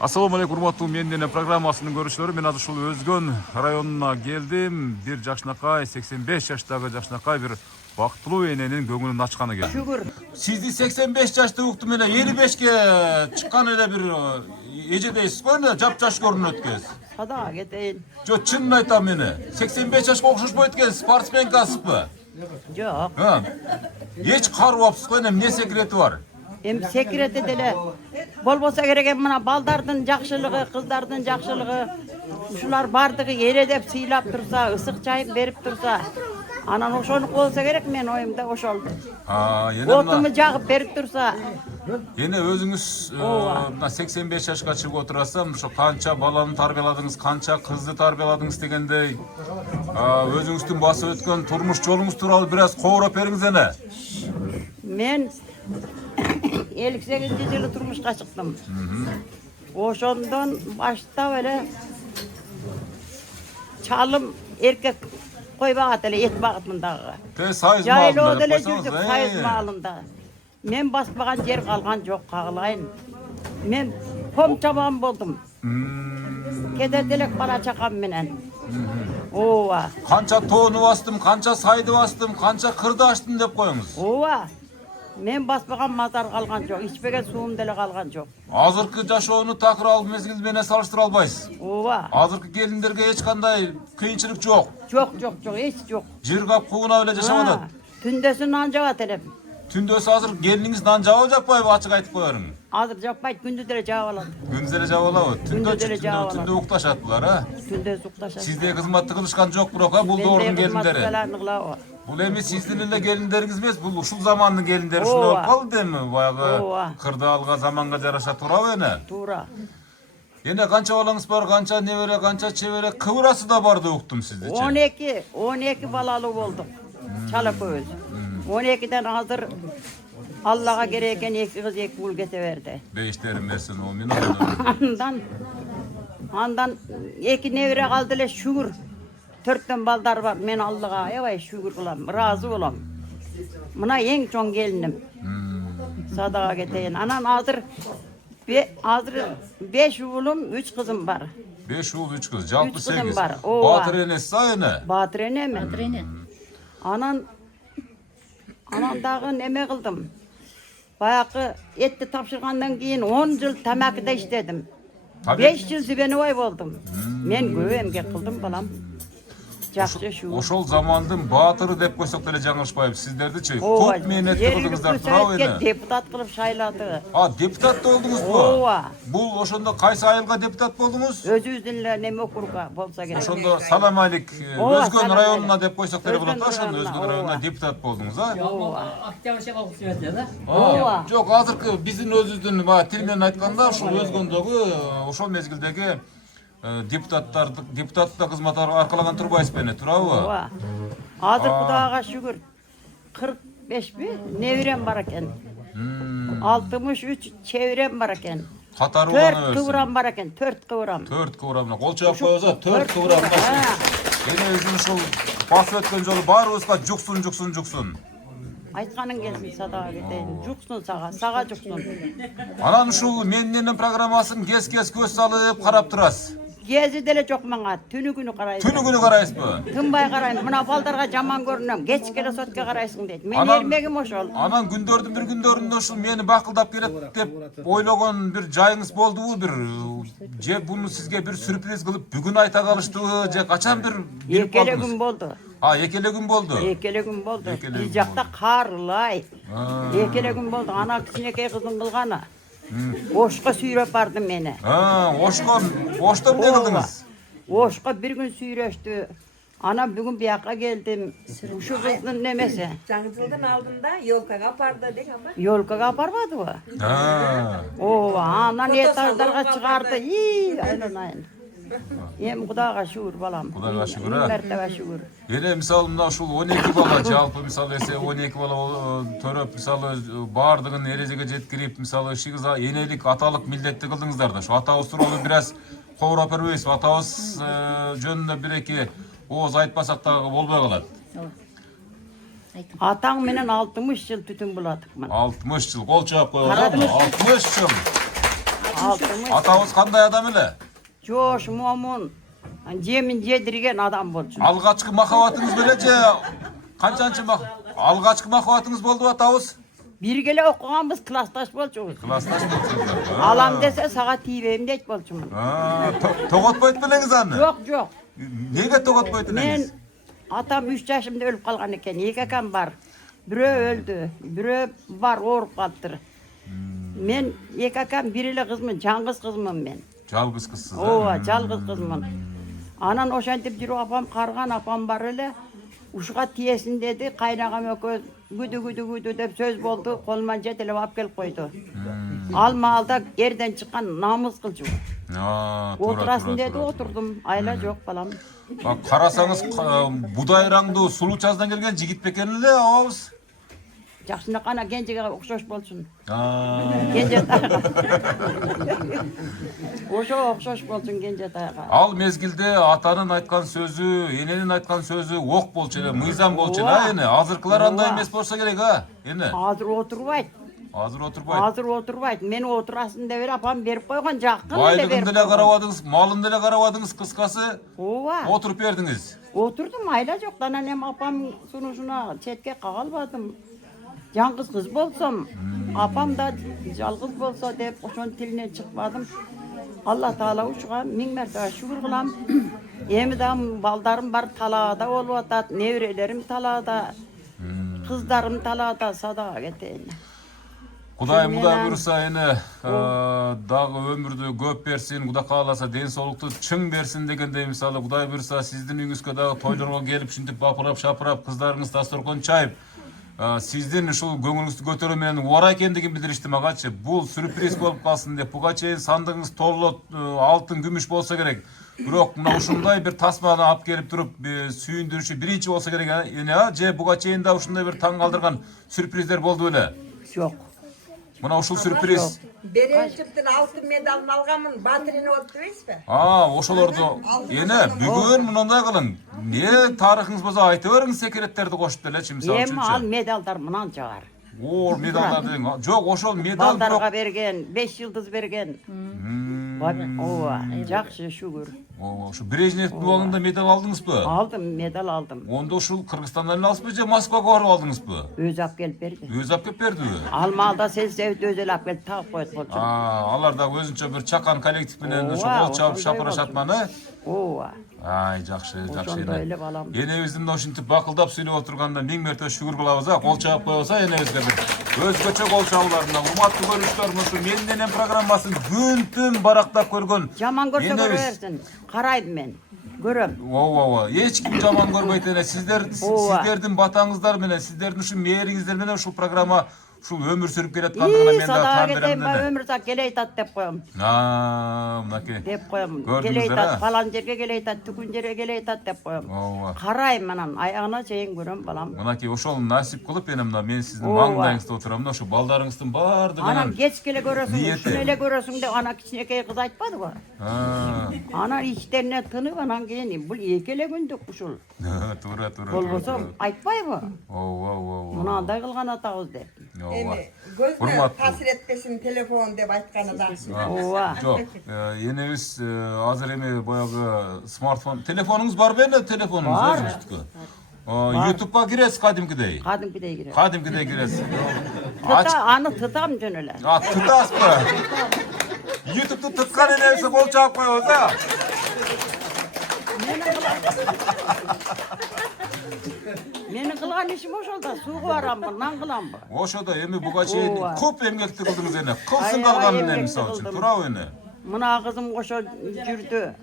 Assalamu alaikum урматтуу менден программасынын көрүүчүлөрү. Мен азыр ушул Өзгөн районуна келдим. Бир жашнакай, 85 жаштагы жашнакай бир бактылуу эненин көңүлүн ачканы келди. Şükür. Сизди 85 жашты уктум эле 55ке чыккан эле бир эжедейсиз го, эне жапжаш көрүнөт экенсиз. Sadağa gideyim. Жо чынын айтам эне. 85 жашка окшошпойт экенсиз, спортсменкасызбы? Yok. Эч карыбапсыз го, эне эмне секрети бар? Hem sekreti dele. Bol bolsa gerek hem bana baldardın jakşılığı, kızlardın jakşılığı. Şular bardığı yere dep sıylap dursa, ısık çayıp verip dursa. Anan oşoluk olsa gerek men oyumda oşoldu. Yine Otumu jagıp verip dursa. Yine özünüz 85 yaşka çıkıp oturasam, şu kança balanı tarbiyaladınız, kança kızdı tarbiyaladınız degende özünüzün basıp ötken turmuş yolunuz turalı biraz koğrap beriniz ene. Men 58 yılı turmuşka çıktım. Oşondan başta böyle çalım erkek koy bağıtıyla et bağıtındağı. Sayız Yaylı malında odele koysanız, жүрдік sayız malında. Men basmagan yer kalgan yok kağılayın. Men kom çaban buldum. Kederdelek bana çakam menen. Ova. Kança toğunu bastım, kança saydı bastım, kança kırdı açtım dep koyunuz. Ova. Men basmagan mazar kalgan yok. İçpegen suum dele kalgan yok. Azırkı jaşoonu takır alıp mezgil mene salıştıra albayız. Ova. Azırkı gelinlerge hiç kanday kıyınçılık yok. Yok hiç yok. Jirgap kuğuna öyle yaşamadı. Tündesin ancak atelep. Tündösü hazır geliniz nan cevap yapmayı açık aytıp koyarım. Hazır yapmayıp gündüzlere cevap aladı. Gündüzlere cevap alamı. Gündüzlere cevap Tünde alamı. uktaş attılar ha. Tündes uktaşa. Sizde kızmatlı kılışkan çok bırak ha. Bul da ordun gelinleri. Gelinleri. Bul emi sizdininle gelinleriniz mes. Bul şu zamanın gelinleri şuna Ova. okalı değil mi? Bayağı Ova. kırda alga zamanga jaraşa tura ene. Tura. Yine kança olanız var, kança nevere, kança çevere. Kıvrası da vardı uktum sizde. 12 balalı olduk. Çalıköz. 12'den hazır Allah'a gereken iki kız iki kul getiverdi. Beşlerim versin o min Andan iki nevre kaldılar şükür. 4'ten baldar var. Men Allah'a evay şükür kılam, razı olam. Buna en çok gelinim. Sadağa geteyin. Anan hazır 5 oğlum 3 kızım var. 5 oğul 3 kız. Jalpı 3 kızım 8. var. Ova. Batır enesi sayene. Batırene mi? Batırene. Anan dağı neme kıldım. Bayağı etti tapşırgandan keyin 10 yıl tamakıda işledim. 5 yıl zübenoy oldum. Men göğemge kıldım balam. Жақсы şu. Oşol zamandın batırı dep koysak da жаңылышпайбыз. Sizlerde çey. Көп mehnetli kıldınızlar turab ene. Депутат kılıp şayladı. Deputat da oldunuz bu. Ova. Bu oşonda kaysı ayılga deputat boldunuz? Özüzünle neme okurga bolsa gerek. Oşonda Salam Alik Ova, Özgön Salam rayonuna Alik. dep koysak da bulat. Oşonda Özgön Ova. rayonuna deputat boldunuz ha? Октябрьше қалып сөйледі да. Ova. Жоқ, азыркы биздин өзүбүздүн тилинен айтканда ушул Өзгөндөгү ошол мезгилдеги депутатта кызмат аркалаган турбайсыз бене, турабы? Ova. Hazır Kudağa şükür. 45 mi? Nevrem var eken. 63 çevrem var eken. Катары 4 улана kıvram var eken. 4 kıvram. 4 кыврамына кол чаап коебуз, 4 кыврамына. Ha. Эне өзүн ушул басып өткөн жолу баарыбызга жуксун. Айтқаның келсін садаға кетейін. Жұқсын саға жұқсын. Анан ушул менден программасын кес көз салып карап турасыз. Gezi dele çok manga, tünü günü karayım. Түнү күнү карайсызбы? Tınbay karayım, buna baldарға жаман көрінем, geç kere sotke karayсың дейді. Мен Анан- ермегім ошол. Анан күндөрдүн бир күндөрүндө ушул мени бакылдап келет деп ойлогон бир жайыңыз болдубу? Бир же буну сизге бир сюрприз кылып бүгүн айта калыштыбы? Же качан бир билип Екеле калдыңыз? gün boldu. Экеле күн болду. Екеле gün boldu. Екеле Biz gün жақта қарылай. Екеле gün boldu. Ana кичинекей kızın kılgana. Oşqa süyrep bardым meni. Ошто эмне кылдыңыз? Oşqa bir gün süyreşti. Ana bugün bir yakka geldim. Şu kızın nemesi. Жаңы алдында елкаға апарды дейк апа. Yolkaga aparmadı o. Ana etajlarga çıkardı. Aynen. Hem Kudağa şükür balam. Kudağa şükür, ha? Mertebe şükür. Эне мисалы мына ушул 12 бала жалпы мисалы эсе 12 бала төрөп мисалы баардыгын эрежеге жеткирип мисалы ишиңиз энелик аталык милдетти кылдыңыздар да. Шу атабыз тууралуу бир аз коңуроп бербейсизби? Атабыз жөнүндө бир эки ооз айтпасак да болбой калат. Атаң менен 60 yıl tütün buladık. 60 жыл кол чаап коебуз. Карадыңыз? 60 жыл. Altımız Атабыз кандай адам эле? жош, момун, жемин жедирген адам болчу. Алгачкы махабатыңыз беле же канчанчы алгачкы махабатыңыз болду атабыз? Биргеле окуганбыз, классташ болчубуз. Классташ болчуңуздар. Алам десе сага тийбейм дейт болчумун. Тоготпойт белеңиз аны? Жок. Неге тоготпойт Мен элеңиз? атам 3 жашымда өлүп калган экен. 2 акам бар. Бирөө өлдү, бирөө бар ооруп калыптыр. Мен 2 акам, бир эле кызмын, жалгыз кызмын мен. Жалгыз кызсыз. Ооба, жалгыз кызмын. Анан ошентип жүрүп апам карган, апам бар эле. Ушуга тиесин деди, кайнагам экөөбүз күдү деп сөз болду, колуман жетелеп алып келип койду. Ал маалда эрден чыккан намыс кылчу. Отурасын деди, отурдум. Айла жок балам. Карасаңыз будай раңдуу сулуу чаздан келген жигит бекен эле абабыз. Жакшынак ана кенжеге окшош болсун. Ал Кенжетайга. Ошо окшош болсун Кенжетайга. мезгилде атанын айткан сөзү, эненин айткан сөзү ок болчу эле, мыйзам болчу эле, эне. Азыркылар андай эмес болсо керек, эне. Азыр отурбайт. Азыр отурбайт. Азыр отурбайт. Мен отурасын деп эле апам берип койгон, жакын эле Байлыгын берип. деле карабадыңыз, малын деле карабадыңыз, кыскасы Ооба. отуруп бердиңиз. Отурдум, айла жок. Анан эми апам сунушуна четке кагалбадым. Жалгыз кыз болсом, апам да жалгыз болсо деп ошонун тилинен чыкпадым. Алла Таала ушуга миң мәртебе шүгүр кылам. Эми да балдарым бар, талаада болуп атат, неберелерим талаада, кыздарым талаада, садага кетейин. Кудай мудай буюрса, эне дагы өмүрдү көп берсин, Кудай кааласа ден соолукту чың берсин дегендей, мисалы Кудай буюрса сиздин үйүңүзгө дагы тойлорго келип, ушинтип бапырап, шапырап, кыздарыңыз дасторкон чайып, сиздин ушул көңүлүңүздү көтөрүү менен убара экендигин билдиришти магачы. Бул сюрприз болуп калсын деп, буга чейин сандыгыңыз толот алтын, күмүш болсо керек. Бирок мына ушундай бир тасманы алып келип туруп, сүйүндүрүшү биринчи болсо керек, эне, же буга чейин да ушундай бир таң калтырган сюрприздер болду беле? Жок. Мына ушул сюрприз. Беренчиктин алтын медалын алганмын, батырын болуп дебейсизби? Ошолорду эне бүгүн мындай кылың. Не тарыхыңыз болсо айта бериңиз, секреттерди кошуп делечи, мисалы Эми ал үчүнчү. медалдар мынан жагар. Оор медалдар дең. Жок, ошол медал Балдарга берген, 5 жылдыз берген. Ооба, жакшы шүгүр. Ошо Брежневдин убагында медал алдыңызбы? Алдым, медал алдым. Онда ушул Кыргызстандан эле алыпсызбы же Москвага барып алдыңызбы? Өзү алып келип берди. Өзү алып келип бердиби? Алмалда сельсовет өзү эле алып келип тагып коет болчу. Алар да өзүнчө бир чакан коллектив менен ошо Ооба, кол чабып ошондой шапырашат маны. Ооба. Ай, жакшы, жакшы. Ошондой эле балам. Энебиздин ушинтип бакылдап сүйлөп отурганда миң мерте шүгүр кылабыз, кол чабып коебуз, энебизге бир өзгөчө кол чабууларына. Урматтуу көрүүчүлөр, мушу Мен менен программасын күн түн барактап көргөн Жаман көрсө энебиз. көрө берсин. Карайм мен. Көрөм. Ооба, эч ким жаман көрбөйт эле. Сиздердин батаңыздар менен, сиздердин ушу мээриңиздер менен ушул программа ушул өмүр сүрүп келаткандыгына мен да Садага таан кетейин, берем. өмүр сак келейтат деп коем. Мынакей. Деп коем. Көрдүңүздөр, Келейтат, фалан жерге келейтат, түгүн жерге келейтат деп коем. Ооба. Карайм анан, аягына чейин көрөм балам. Мынакей ошол насип кылып эне мына мен сиздин Ооба. маңдайыңызда отурам, ошо балдарыңыздын баардыгынын. Анан кечке эле көрөсүң, Ниети. ушуну эле көрөсүң деп ана кичинекей кыз айтпадыбы? Анан ичтерине тынып, анан кийин бул 2 эле күндүк ушул. Туура. Болбосо айтпайбы? Ооба. Мынандай кылган атабыз деп. Эми көзүнө Урматтуу. таасир этпесин телефон деп айтканы да. Ооба. Жок, энебиз азыр эми баягы смартфон, телефонуңуз барбы эне, телефонуңуз Бар. өзүңүздүкү? YouTube'га киресиз кадимкидей. Кадимкидей кирет. Кадимкидей киресиз. Аны тытам жөн эле. Тутасызбы? YouTube'ду туткан энебизге кол чабып коебуз, Менин кылган ишим ошол да, сууга барамбы, нан кыламбы? Ошодо эми буга чейин Ооба. көп эмгекти кылдыңыз эне. Кылсын Аябай калганын эмгекти мисалы үчүн, кылдым. туурабы эне? Мына кызым ошо жүрдү.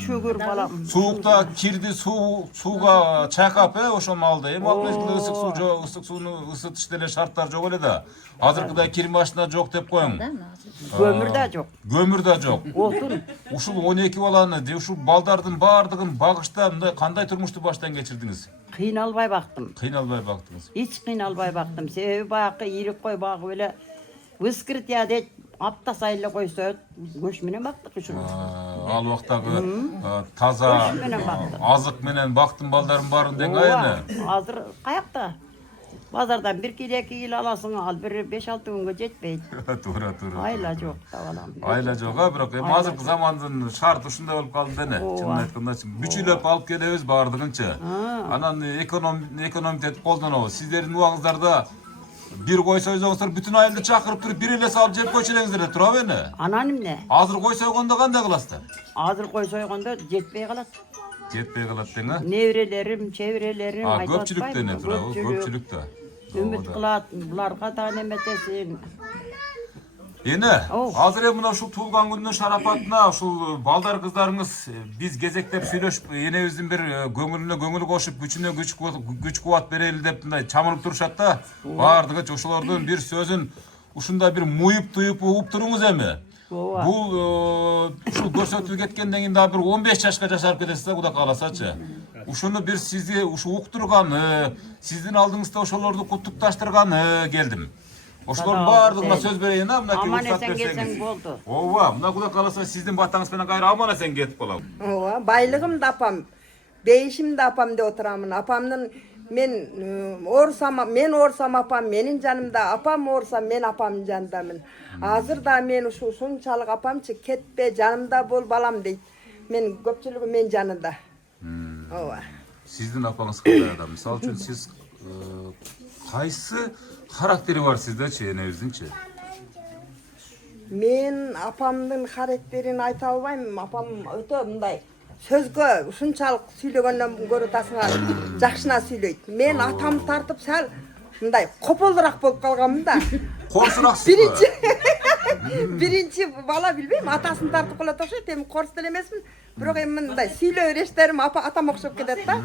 Шүгүр балам. Суукта кирди, сууга чайкап, ошол маалда. Эми ал мезгилде ысык суу жок, ысык сууну ысытыш деле шарттар жок эле да. Азыркыдай кир машина жок деп коюң. Көмүр да жок. Көмүр да жок. Отун. Ушул 12 баланы, ушул балдардын баардыгын багышта мындай кандай турмушту баштан кечирдиңиз? Кыйналбай бактым. Кыйналбай бактыңыз. Эч кыйналбай бактым. Себеби баягы ийрик кой багып эле выскрытие дейт, апта сайын эле койсо көш менен бактык ушул. Ал убактагы таза Көш менен бактык. азык менен бактын балдарын баарын дең эне. Азыр каякта? Bazardan 1 kilo 2 kilo alasın al, bir 5-6 günge jetpeydi. To'g'ri. Ayla jo'q tavalam. Ayla jo'q, biroq hozirgi zamondan shart shunday bo'lib qoldi dene. Chinni aytganda, bütçülep alıp kelebиz bardığınça. Anan ekonomik etip қолданабыз. Sizlerin uağızlarda bir koy soyduğunuzlar bütün ayıldı çakırıp durup bir ile salıp cep koyçilerinizdir de turab ene. Ananim ne? Hazır koy soyğanda qanday kılasızlar? Hazır koy soyğanda jetpey kalat. Jetpey kalat dene. Nevrelerim, çevrelerim Köpçülükte ne turab? Köpçülükte. Ümit kılat, bularga tanem etesin. Ene, hazır mına şu tuğulgan günün şarapatına, şu baldar kızlarımız biz gezektep söyleşip enebizin bir göңülüne göңül koşup güçüne güç kuvat bereli dep çamırıp duruşat da bardığı çoşulardan bir sözün uşunda bir muyup duyup uğup durunuz emi. Bu şu görsötüp ketkenden keyin daha bir 15 yaşka yaşarıp ketesizler kuda kalasaçı. Uşunu bir sizi uşu uqturgan, sizin aldığınızda oşolardı kutluktaştırgan geldim. Oşular bardığına söz vereyim ha, mına ki Aman ruhsat esen gelsen verseniz. boldu. Ova, mına kuda kalasa sizin batağınız bilen gayrı aman esen getip kalalım. Ova, baylığım da apam, beyişim de apam de oturamın. Apamın men orsam apam, menin canımda apam orsam men apam canımdamın. Hazır da men şu şunçalık apamçı ketpe canımda bol balam deyit. Men köpçülüğü men canında. Ova. Sizin apanız kadar adam. Misal üçün siz kaysı karakteri var sizde enebizin? Men apamdın karakterini ayta albayım. Apam öte mınday. Sözgö uşunçalık süйлөгөндөн көрө тасыңа жакшына сүйлөйт. Мен атамды тартып сал мындай кополдураак болуп калганмын да. Корсураксыз. Биринчи бала билбейм, атасын тартып калат окшойт. Эми корс деле эмесмин. Бирок эми мындай сүйлөө эрештерим атам окшоп кетет да.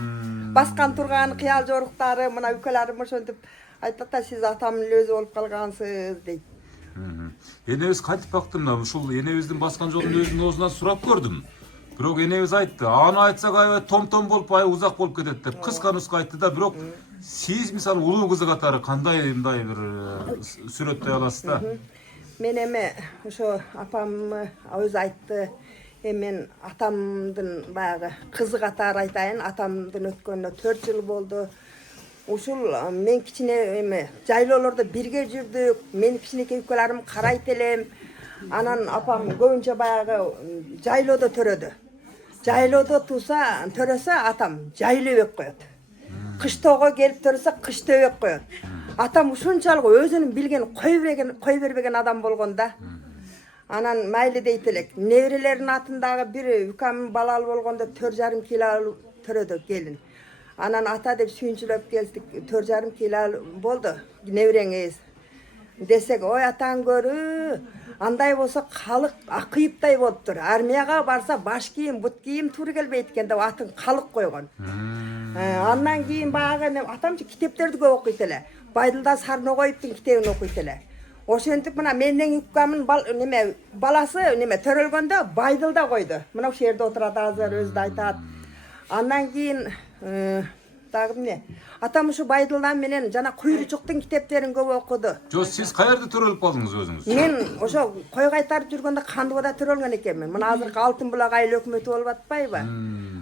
Баскан турган кыял жоруктары, мына үкөлөрүм ошентип айтат да, сиз атамдын өзү болуп калгансыз дейт. Enebиз кантип бактым мына ушул энебиздин баскан жолун өзүнүн оозунан сурап көрдүм. Бирок энебиз айтты, аны айтсак аябай том-том болуп узак болуп кетет деп кыска-нуска айтты да, бирок сиз мисалы улуу кызы катары кандай мындай бир сүрөттөй аласыз да? Мен эми ошо апамы өзү айтты. Мен атамдын баягы кызы катары айтайын, атамдын өткөнүнө 4 жыл болду. Ушул мен кичине эми жайлоолордо бирге жүрдүк. Мен кичинекей үкөлөрүм карайт элем. Анан апам көбүнчө баягы жайлоодо төрөдү. Жайлоодо төрөсө атам жайлоо өп коет. Кыштоого келип төрөсө кышта өп коет. Атам ушунчалык өзүнүн билген кой бербеген адам болгон да. Анан майлы дейт элек. Неврелердин атындагы бир үкам балалы болгондо 4,5 кило төрөдү келин. Анан ата деп сүйүнчүлөп келдик. 4,5 кило болду невреңиз. Десек, ой атаң көрү, андай болсо калык акыйыптай болуптур. Армияга барса баш кийим, бут кийим туура келбейт экен деп атын калык койгон. Андан кийин баягы атамчы китептерди көп окуйт эле. Байдылда Сарногоевдин китебин окуйт эле. Ошентип мына менден үккамын баласы төрөлгөндө Байдылда койду. Мына ушул жерде отурат азыр өзү да айтат. Андан кийин дагы эмне? Атам ушу Байдылдан менен жана Куйручуктун китептерин көп окуду. Жо, сиз каерде төрөлүп калдыңыз өзүңүз? Мен ошо кой кайтарып жүргөндө Кандыбада төрөлгөн экенмин. Мына азыркы Алтын булак айыл өкмөтү болуп атпайбы?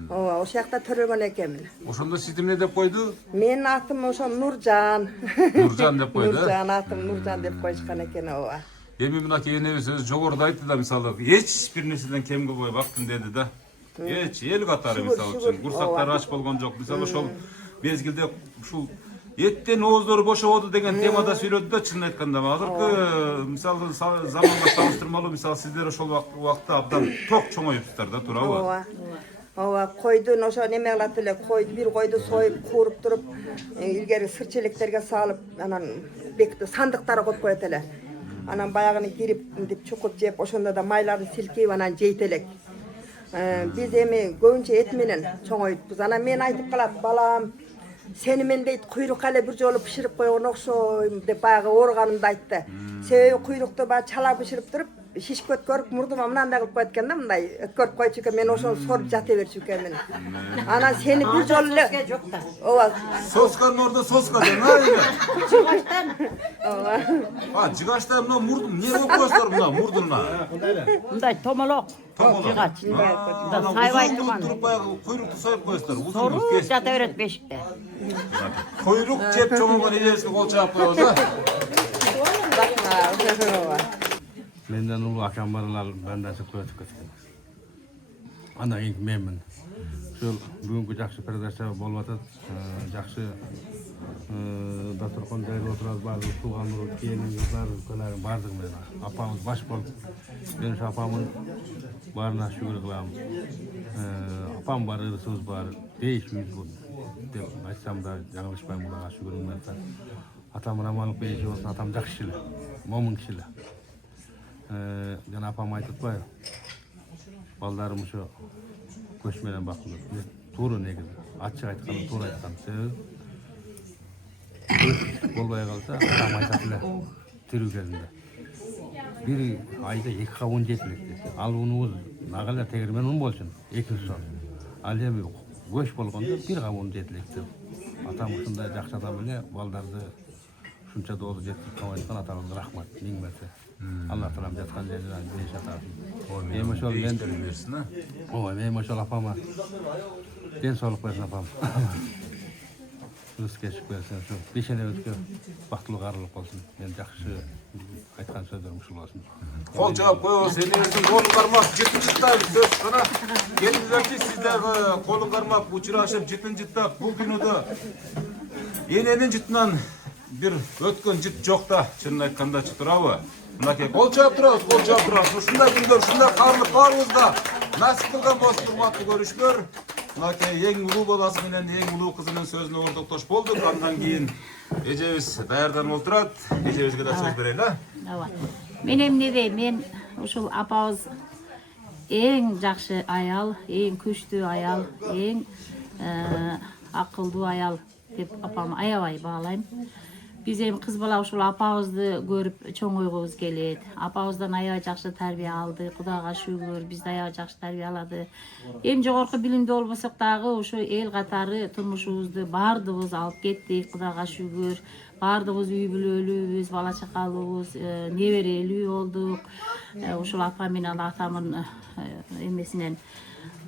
Ооба, ошол жакта төрөлгөн экенмин. Ошондо сизди эмне деп койду? Менин атым ошо Нуржан. Нуржан деп койду. Нуржан атым Нуржан деп койушкан экен, ооба. Эми мынакей энебиз өзү жогоруда айтты да, мисалы эч бир нерседен кем кылбай бактым деди да. Эч эл катары мисалы үчүн курсактары ач болгон жок. Мисалы ошол мезгилде ушул эттен ооздору бошободу деген темада сүйлөдү да, чынын айтканда. Азыркы мисалы заманга салыштырмалуу, мисалы сиздер ошол убакта абдан ток чоңоюпсуздар да, туурабы? Ооба. Ооба, койдун ошо неме кылат эле, бир койду союп, кууруп туруп, илгери сырчелектерге салып, анан бекти сандыктары коюп коет эле. Анан баягыны кирип деп чукуп жеп, ошондо да майларды силкейип анан жейт элек. Биз эми көбүнчө эт менен чоңойтпуз. Анан мен айтып калат, балам, сени мен дейт куйрукка эле бир жолу бышырып койгон окшойм деп баягы ооруганымды айтты. Себеби куйрукту баягы чала бышырып туруп, шишке өткөрүп мурдума мынандай кылып коет экен да, мындай өткөрүп койчу экен, мен ошону соруп жата берчү экенмин. Анан сени бир жолу эле жок да. ооба Сосканын ордуна соска дейм, эне. Чыгаштан А, жыгачта мына мурду эмне кылып коесуңар мына мурдуна? мындай томолок. Жыгач. Да сайбай турган. Туруп баягы куйрукту союп коесуңар, узун Соруп кесип. жата берет бешикте. Куйрук жеп чоңойгон элебизге кол чаап коебуз, а? Menden ulu akşam barılar benden çok ötüp ketken. Ana ilk menmin. Şol bugünkü jakşı perdaşa bolwatat, jakşı dasturxon joyda oturabız, bari tuğanlar, kelinler, kızlar bardyk men. Apamız baş bolup, men şu apamın barına şükür kılam. Apam bar, ırısımız bar, 500 bu dep aytsam da жаңылышпайм, Буга şükürüm men. Atam ramanlık beşi olsun, atam jakşılı, momun kişili. Jana apam aytıpay, baldarım şu köşmeden bakılır. Tuğru negiz, açık aytkanı, tuğru aytkanı. Sebebi bolbay kalsa, atam aytatıyla tiriu kezinde. Bir ayda 2 kavun jetlik dedi. Al unumuz, nağala tegirmen un bolsun, 2 son. Al ebi köş bolgonda 1 kavun jetlik dedi. Atam uşunday jakşı adam bile, baldardı şunça doğdu jetlik kavaytkan atamız rahmat, nimetsi. Allah talam jatkan yerden beş atarsın. Meyme şol ben versin, ha? meyme şol apama. Ben sağlık versin apam. Rızk geçip versin şu. Beşene ötkü baktılık arılık olsun. Ben jakşı aytkan sözlerim uşul olsun. Kol çaap koyuyoruz, elinizin kolun karmak, jitin jittayız söz sana. Kendinizlerki sizler kolun karmak, uçuraşıp jitin jittap, bu günü de enenin jitinden bir ötkön jit jok da, çınını aytkanda çıtırabı. Mınake kol çaap turabız, kol çaap turabız. Ушундай күндөр, ушундай карлык баарыбызга насип кылган болсун, урматтуу көрүшкөр. Мынакей эң улуу баласы менен эң улуу кызынын сөзүнө ордоктош болдук. Андан кийин эжебиз даярданып отурат. Эжебизге да сөз берели, а? Ооба. Мен эмне дейм, мен ушул апабыз эң жакшы аял, эң күчтүү аял, эң акылдуу аял деп апамы аябай баалайм. Biz hem kız bala uşul apabızды görüp çoğoygubuz kelет. Apabızdan aябай жакшы тарбия алды. Кудайга шүгүр, биз да аябай жакшы тарбия алады. Эң жогорку билимде болбосок дагы ошо эл катары турмушубузду баардыгыбыз алып кеттик. Кудайга шүгүр. Баардыгыбыз үй бүлөлүүбүз, бала чакалуубуз, неберелүү болдук. Ушул апа менен атамын эмесинен.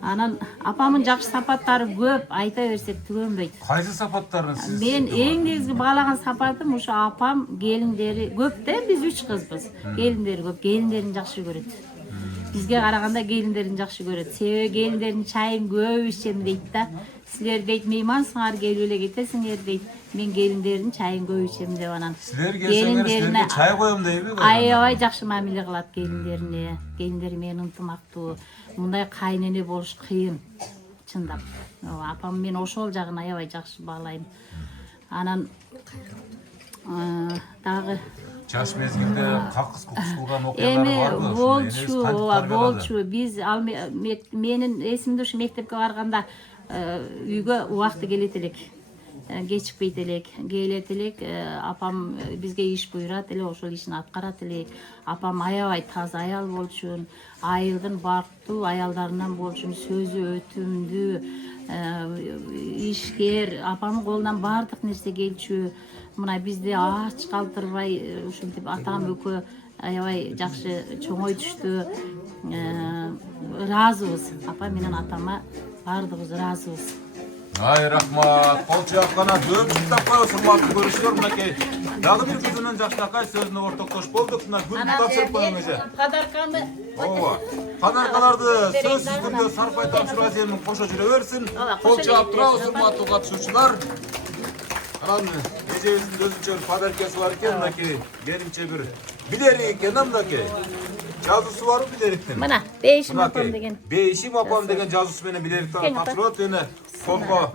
Анан апамын жакшы сапаттары көп, айта берсек түгөнбөйт. Кайсы сапаттарын сиз? Мен эң негизги баалаган сапатым ушу апам келиндери көп да, биз 3 кызбыз. Келиндери көп, келиндерин жакшы көрөт. Бизге караганда келиндерин жакшы көрөт. Себеби келиндердин чайын көп ичем дейт да. Силер дейт меймансыңар, келип эле кетесиңер дейт. Мен келиндердин чайын көп ичем деп анан. Силер келсеңер силерге чай коем дейби? Аябай жакшы мамиле кылат келиндерине. Келиндери менен ынтымактуу. Мындай кайнене болуш кыйын, чындап. Апам мен ошол жагын аябай жакшы баалайм. Анан дагы Жаш мезгилде какыс кукуш кылган окуялар барбы? болчу. Биз ал менин эсимде ушу мектепке барганда үйгө убакты келет элек. Кечикпейт элек, келет элек, апам бизге иш буйрат эле, ошол ишин аткарат элек. Апам аябай таза аял болчун, айылдын бактуу аялдарынан болчун, сөзү өтүмдүү, ишкер, апамдын колунан баардык нерсе келчү. Мына бизди ач калтырбай, ушинтип атам экөө аябай жакшы чоңой түштү. Ыраазыбыз, апа менен атама баардыгыбыз ыраазыбыз. Ай рахмат, кол чаапкана көп жыттап коебуз, урматтуу көрүүчүлөр. Мынакей дагы бир кызынын жакшынакай сөзүнө ортоктош болдук. Мына гүл тапшырып коюң эже. Подарканы Ооба. Подаркаларды сөзсүз түрдө Сарпай тапшыруу эжемин кошо жүрө берсин. Кол чаап турабыз, урматтуу катышуучулар. Анан эжебиздин өзүнчө подаркасы бар экен, мынакей менимче бир билерик экен, мынакей. Жазуусу барбы билериктин? мына бейшим апам деген. Бейшим апам деген жазуусу менен билерик тапшырат. Эне колго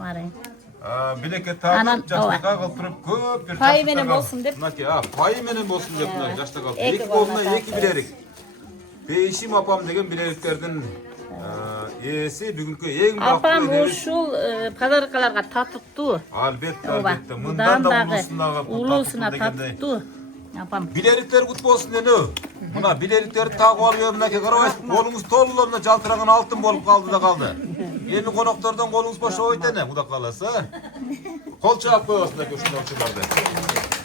билекке тагып жаштакка кылып туруп көп бир Пай менен болсун деп. Мынакей, пай менен болсун деп мына жаштакка кылып. Эки колуна 2 билерик. Бейшим апам деген билериктердин ээси бүгүнкү эң бактылуу Апам энебиз. ушул подаркаларга татыктуу. Албетте, албетте. Мындан да улуусуна татыктуу. Apam. Bileriktер kut bolsun ene. Muna bilerikteri tagып alып mınaki karabaysiz. Kolunuz tolulu mına jaltıragan altın bolup kaldı da kaldı. Endi konoktordan kolunuz boşa oyt ene. Kuda kalasa. Kol çağıp koyasın da köşünokçularda.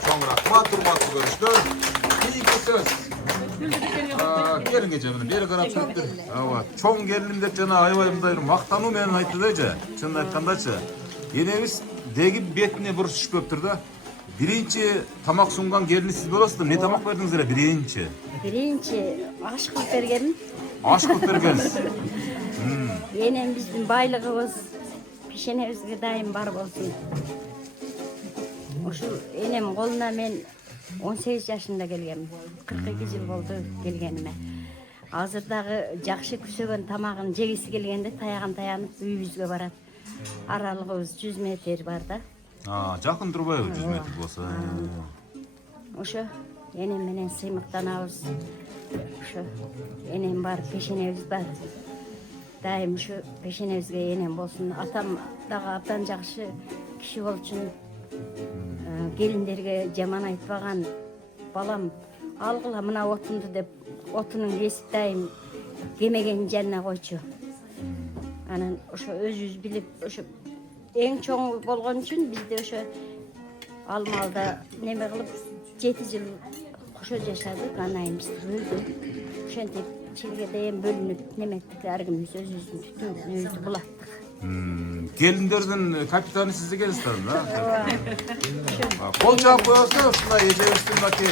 Çoğun rahmat, hurmatlı görüşler. İyi söz. Gelin gece bunu beri karap söktür. Evet. Çoğun gelinim dep jana aybayımdayım. Maktanu meni aytты da. Çın aytkandачы. Enemiz degi betine buruş düşüptür da. Birinci tamak sungan gelini siz bolosuzdur. Ne tamak verdiniz ele birinci? Birinci aşk kılıp bergenim. Aşk kılıp bergeniz. Enem bizdin baylığımız pişenebizge daim bar bolsun. Oşu enem koluna men 18 yaşında gelgenim. 42 yıl oldu gelgenime. Azırдағы жақшы күсөгөн тамагын жегisi келгенде таягын таянып үйүбүзгө барат. Аралыгыбыз 100 метр бар да. Жақын турбайбы 100 метр болса. Ошо энем менен сыймыктанабыз. Ошо энем бар, пешенебиз бар. Дайым ушу пешенебизге энем болсун. Атам дагы абдан жакшы киши болчун. Келиндерге жаман айтпаган. Балам алгыла мына отунду деп отунун кесип дайым кемеген жанына койчу. Анан ошо өзүбүз билип ошо эң чоң болгон үчүн бизде ошо алмалда неме кылып 7 жыл кошо жашадык. Анан биз өлдү. Ошентип чилге дейин бөлүнүп неметтик, ар кимибиз өзүбүздүн түтүнүбүздү булаттык. Gelindердин капитаны сиз экенсиздер да? Кол чаап коесуздар, ушундай эжебиздин баки.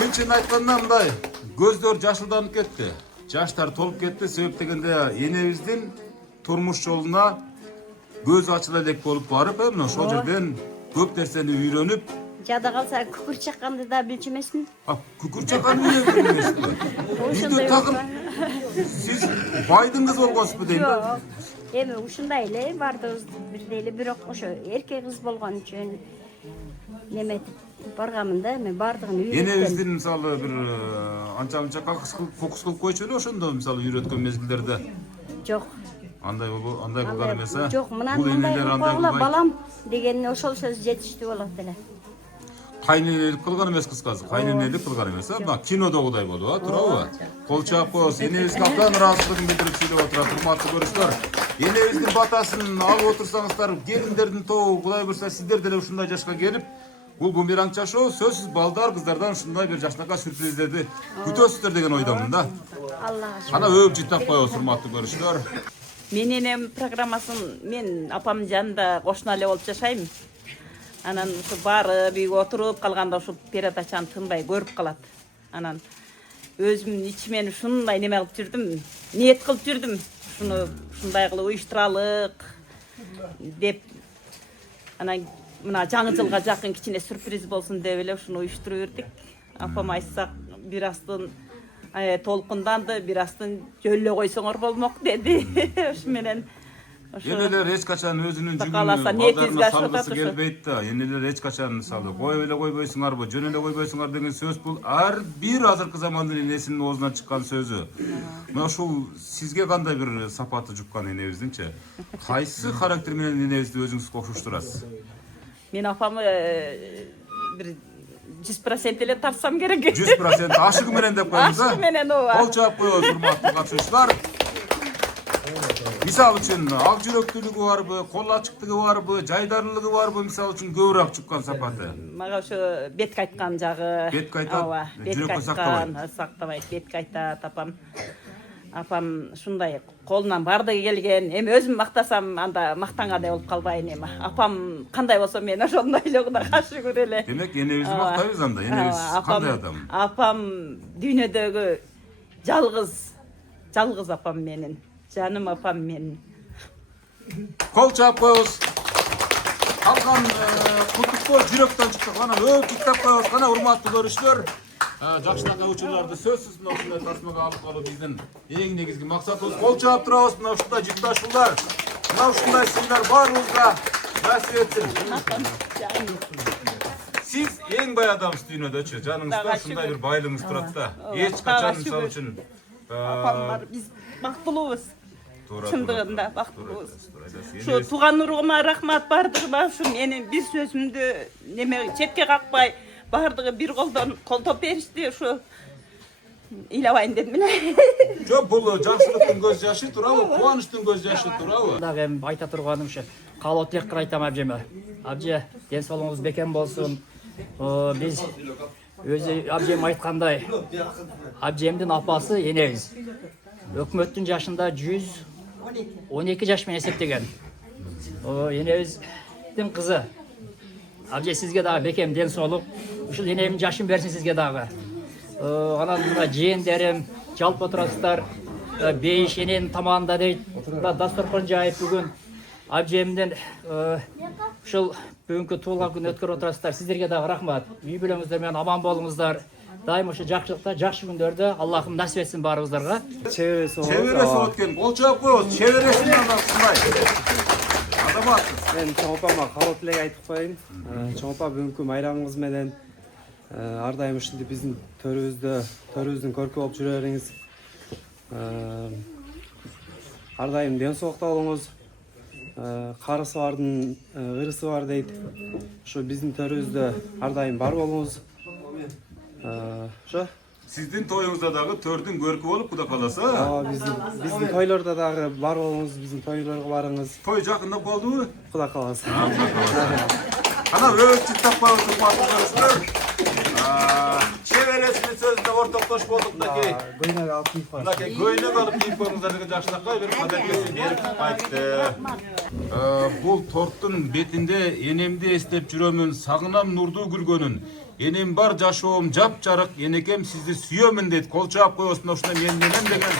Чын айтканда мындай көздөр жашылданып кетти. Жаштар толуп кетти. Себеп дегенде энебиздин турмуш жолуна көз ачыла элек болуп барып, мына ошол жерден көп нерсени үйрөнүп, Жада калса күкүр чакканды да билчү эмесмин. Күкүр чакканды билесизби? Бизде такыр сиз байдын кызы болгонсузбу дейм да? Эми ушундай эле бардыгыбыз бирдей эле, бирок ошо эркек кыз болгон үчүн неметип барганмын да, эми бардыгын үйрөткөн. Энебиздин мисалы бир анча-мынча фокус кылып койчу эле ошондо мисалы үйрөткөн мезгилдерде. Жок. Андай кылган эмес, а? Жок, мындай кылгыла балам деген ошол сөз жетиштүү болот эле. Кайненелик кылган эмес кыскасы, кайненелик кылган эмес, мына кинодогудай болуп, туурабы? Кол чаап коебуз, энебизге абдан ыраазычылыгын билдирип сүйлөп отурат, урматтуу көрүүчүлөр. Энебиздин батасын алып отурсаңыздар, келиндердин тобу, Кудай буйрса сиздер деле ушундай жашка келип, бул бумеранг чашоо сөзсүз балдар, кыздардан ушундай бир жакшынакай сюрприздерди күтөсүздөр деген ойдомун да. Аллага шүкүр. Ана өп жыттап коебуз, урматтуу көрүүчүлөр. Мен энем программасын мен апамдын жанында кошуна эле болуп жашайм. Анан ушу барып үйгө отуруп калганда ушу передачаны тынбай көрүп калат. Анан өзүмдүн ичимен ушундай неме кылып жүрдүм, ниет кылып жүрдүм. Ушуну ушундай кылып уюштуралык деп. Анан мына жаңы жылга жакын кичине сюрприз болсун деп эле ушуну уюштуруп бердик. Апам айтсак бир астын толкунданды, бир астын жөллө койсоңор болмок деди. Ушу менен Энелер эч качан өзүнүн жүгүн балдарына салгысы келбейт да. Энелер эч качан мисалы коюп эле койбойсуңарбы, жөн эле койбойсуңар деген сөз бул ар бир азыркы замандын энесинин оозунан чыккан сөзү. Мына ушул сизге кандай бир сапаты жуккан энебиздинчи? Кайсы характер менен энебизди өзүңүзгө окшоштурасыз? Мен апамы бир 100% эле тартсам керек. 100% ашыгы менен деп коебуз да. Ашыгы менен ооба. Кол чаап коебуз, урматтуу катышуучулар. Мисал үчүн ак жүрөктүүлүгү барбы, кол ачыктыгы барбы, жайдарлыгы барбы, мисал үчүн көбүрөөк чуккан сапаты? Мага ошо бетке айткан жагы. Бетке айтат, ооба, жүрөккө сактабайт. Сактабайт, бетке айтат апам. Апам ушундай колунан бардыгы келген. Эми өзүм мактасам анда мактангандай болуп калбайын эми. Апам кандай болсо мен ошондой эле Кудай шүгүр эле. Демек энебизди мактайбыз анда. Энебиз кандай адам? Апам дүйнөдөгү жалгыз апам менин. Жаным апам менин. Кол чаап коебуз. Калган куттуктоо жүрөктөн чыкты. Кана өп жыттап коебуз. Кана урматтуу көрүүчүлөр, жакшынакай учурларды сөзсүз мына ушундай тасмага алып калуу биздин эң негизги максатыбыз. Кол чаап турабыз, мына ушундай жытташуулар, мына ушундай сыйлар баарыбызга насип этсин. Сиз эң бай адамсыз дүйнөдөчү. Жаныңызда ушундай бир байлыгыңыз турат да. Эч качан мисалы үчүн апам бар, биз бактылуубуз. Чындыгында бактылуубуз. Ушу тууган уруума рахмат бардыгына, ушу менин бир сөзүмдү неме четке какпай, бардығы бір қолдан қолтоп берішті ушу ыйлабайын дедим эле. Жок, бул жакшылыктын көз жашы турабы, кубанычтын көз жашы турабы? Дагы эми айта турганым ушу каалоо тилек кылып айтам абже ден соолугуңуз бекем болсун. Биз өзү абжем айткандай абжемдин апасы энебиз өкмөттүн жашында 112 жаш менен эсептеген. Энебиздин кызы абже сизге дагы бекем ден соолук, ушул энемдин жашын берсин сизге дагы. Анан мына жээндерим жалпы отурасыздар, бейиш эненин тамагында дейт, дасторкон жайып бүгүн абжемдин ушул бүгүнкү туулган күнү өткөрүп отурасыздар. Сиздерге дагы рахмат. Үй бүлөңүздөр менен аман болуңуздар. Дайым ошо жакшылыкта, жакшы күндөрдө Аллахым насип этсин баарыбыздарга. Чебересі өткен, бол чаап коебуз, чебересин сынбай. Азаматсыз. Мен чоң апама каалоо тилек айтып коеюн. Чоң апа бүгүнкү майрамыңыз менен ар дайым ушинтип биздин төрүбүздүн көркү болуп жүрө бериңиз. Ар дайым ден соолукта болуңуз. Карысы бардын ырысы бар дейт. Ошо биздин төрүбүздө ар дайым бар болуңуз. Ошо Сиздин тоюңузда дагы төрдүн көркү болуп, Кудай кааласа. биздин тойлордо дагы бар болуңуз, биздин тойлорго барыңыз. Той жакындап калдыбы? Кудай кааласа. Ана өчүп таппай отурмакчылар. Чебересинин сөзүнө ортоктош болдук мынакей. Көйнөк алып кийип коюңуз. Мынакей көйнөк алып кийип коюңуздар деген жакшылыкка бир кадамгесин берип кайтты. Бул торттун бетинде энемди эстеп жүрөмүн, сагынам нурдуу күлгөнүн. Энем бар жашоом жап-жарык, энекем сизди сүйөмүн дейт. Кол чаап коесуң, ушунда менин энем деген.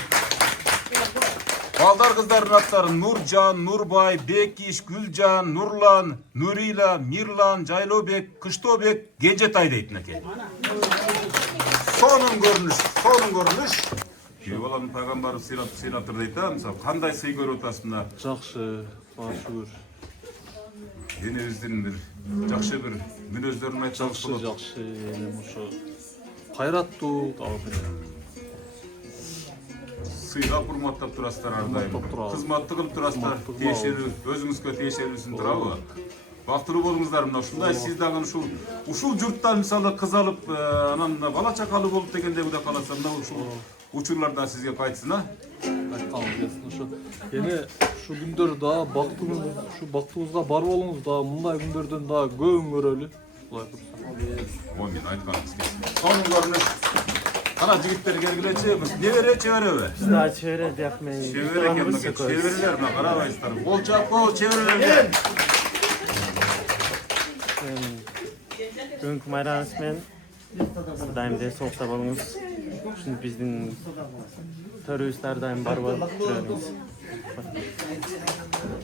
Балдар кыздардын аттары Нуржан, Нурбай, Бекиш, Гүлжан, Нурлан, Нурила, Мирлан, Жайлообек, Кыштообек, Кенжетай дейт мынакей. Сонун көрүнүш. Кээ баланын пайгамбары сыйлаптыр дейт да, мисалы кандай сый көрүп атасыз мына? Жакшы, баа шүгүр. Энебиздин бир жакшы бир мүнөздөрүн айтсаңыз болот. Жакшы, ошо кайраттуу, Сыйлап урматтап турасыздар ар дайым. Кызматты кылып турасыздар. Тиешелүү, өзүңүзгө тиешелүүсүн турабы? Бактылуу болуңуздар. Мына ушундай сиз дагы ушул журттан мисалы кыз алып, анан бала чакалуу болуп дегенде Кудай кааласа мына ушул учурларда сизге кайтсын, а? Ошо эне ушу күндөр да бактыбызга бар болуңуз да мындай күндөрдөн да көбүн көрөлү. Кудай бурса. Мен айтканыңыз келсин. Сонун көрүнүш. Ана жигиттер келгилечи, небере чебереби? Чебере деп мен. Чебере экен, чеберелер мына карабайсыздар. Бол чапкы чеберелерге. Бүгүнкү майрамыңыз менен дайым ден соолукта болуңуз. Ушинтип биздин төрүбүз ар дайым бар болуп жүрөбүз.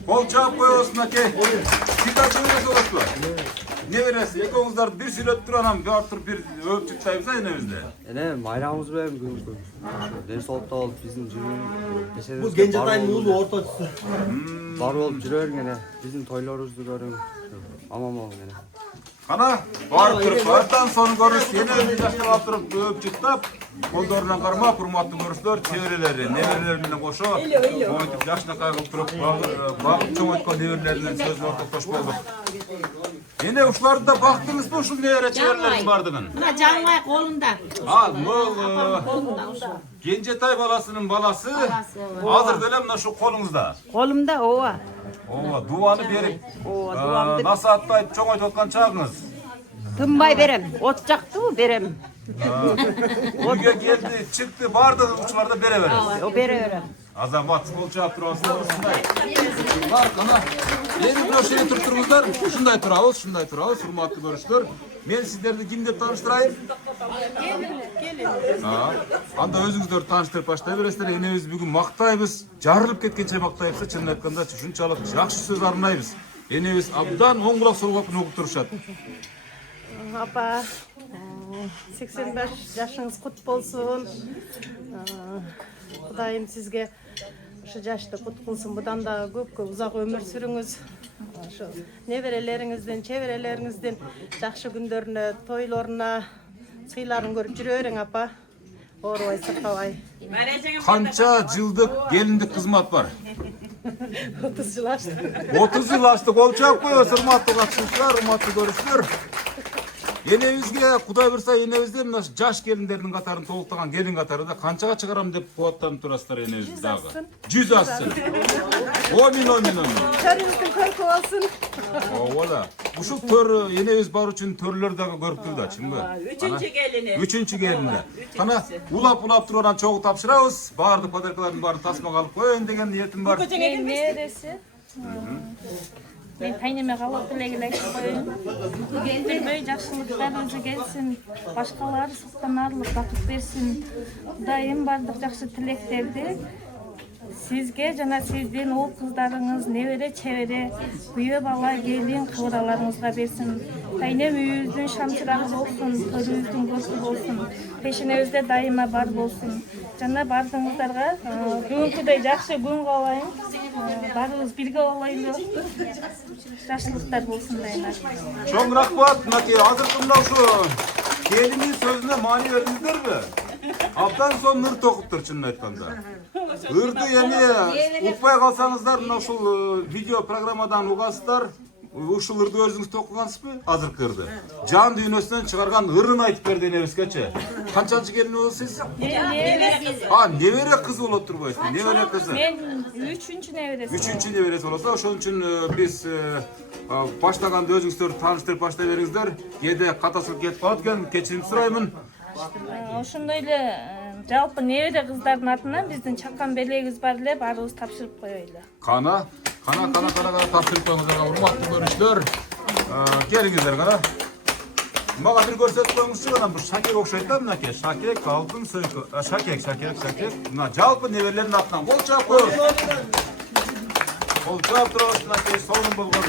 Бол чаап коебуз мынакей. Сиз да чебересе болосузбу? Неберesi, экөөңүздар бир сүйлөп туруп анан баартыр бир өөп чыктайбыз энебизде. Эне майрамыбыз менен бүгүнкү ден соолукта болуп биздин жүрүү. Бул Кенжетайдын уулу орточусу. Бар болуп жүрө бериң эне. Биздин тойлорубузду көрүң. Аман болуң эне. Ана барып туруп, ардан соң көрүш, энебизди жаштап алып туруп өөп чыктап, колдорунан кармап, урматтуу көрүштөр, чеберелери, неберелери менен кошо, мойтуп жакшынакай кылып туруп, багып чоңойткон неберелеринин сөзүнө ортоктош болдук. Эне ушуларды да бактыңызбы ушул небере чеберелердин бардыгын? Мына Жаңбай колунда. Бул Кенжетай баласынын баласы. Азыр деле мына ушу колуңузда. Колумда ооба. Дуаны берип, насаатты айтып чоңойтуп аткан чагыңыз. Тынбай берем. От жактыбы берем. Үйгө келди, чыкты, бардыгы учуларда бере бересиз. Бере берем. Азамат кол чаап турасыздар, ушундай. Бар, кана. Эми бир ошо туруп туруңуздар. Ушундай турабыз, урматтуу көрүштөр. Мен сиздерди ким деп тааныштырайын? Келин. Анда өзүңүздөр тааныштырып баштай бересиздер. Энебиз бүгүн мактайбыз, жарылып кеткенче мактайбыз. Чынын айтканда ушунчалык жакшы сөз арнайбыз. Энебиз абдан оң кулак сол кулак угуп турушат. Апа, 85 жашыңыз кут болсун. Кудайым сизге ушу жашты кут кылсын. Будан да көп узак өмүр сүрүңүз. Ошо неберелериңизден, чеберелериңизден жакшы күндөрүнө, тойлоруна сыйларын көрүп жүрө бериң, апа. Оорубай, сактабай. Канча жылдык келиндик кызмат бар? 30 жыл ашты. 30 жыл ашты, кол чаап коебуз, урматтуу катышуучулар, урматтуу көрүүчүлөр. Enebizге Кудай бурса энебизде мына жаш келиндердин катарын толуктаган келин катары да канчага чыгарам деп кубаттанып турасыздар энебиз дагы. 100 ассын. Омин. Төрүбүздүн көркү болсун. Ола. Ушул төр энебиз бар үчүн төрлөр дагы көрүктүү да, чынбы? 3-чү келини. 3-чү келини. Кана улап туруп анан чогуу тапшырабыз. Баардык подаркалардын баарын тасмага алып коеюн деген ниетим бар. Мен нерesi? Мен тайнеме калып эле айтып коеюн. Келбей жакшылыктар өзү келсин, башкалар сактанарлык бакыт берсин. Кудайым бардык жакшы тилектерди сизге жана сиздин уул кыздарыңыз, небере чебере, күйөө бала, келин кыбыраларыңызга берсин. Тайнем үйүбүздүн шамчырагы болсун, төрүбүздүн көркү болсун, пешенебизде дайыма бар болсун. Жана бардыгыңыздарга бүгүнкүдөй жакшы күн каалайм. Баарыбыз бирге болойлу. Жакшылыктар болсун дайыма. Чоң рахмат. Мынакей азыркы мына ушу келиндин сөзүнө маани бердиңиздерби? Абдан сонун ыр токуптур чынын айтканда. Ырды эми укпай калсаңыздар мына ушул видео программадан угасыздар. Ушул ырды өзүңүз токугансызбы? Азыркы ырды. Жан дүйнөсүнөн чыгарган ырын айтып берди энебизгечи. Канчанчы келин болосуз? Небере кыз болот турбайсыз? Небере кызы? Мен 3-чү неберesi. 3-чү неберesi болосо, ошон үчүн биз баштаганда өзүңүздөр тааныштырып баштай бериңиздер. Кээде катасылык кетип калат экен, кечирим сураймын. Ошондой эле жалпы небере кыздардын атынан биздин чакан белегибиз бар эле, баарыбыз тапшырып коелу. Кана тапшырып коюңуздар, урматтуу көрүүчүлөр. Келиңиздер кана. Мага бир көрсөтүп коюңузчу, анан бул шакек окшойт да, мынакей. Шакек, алтын сыйкы, шакек. Мына жалпы неберелердин атынан кол чаап коебуз. Кол чаап турабыз, мынакей сонун болгон.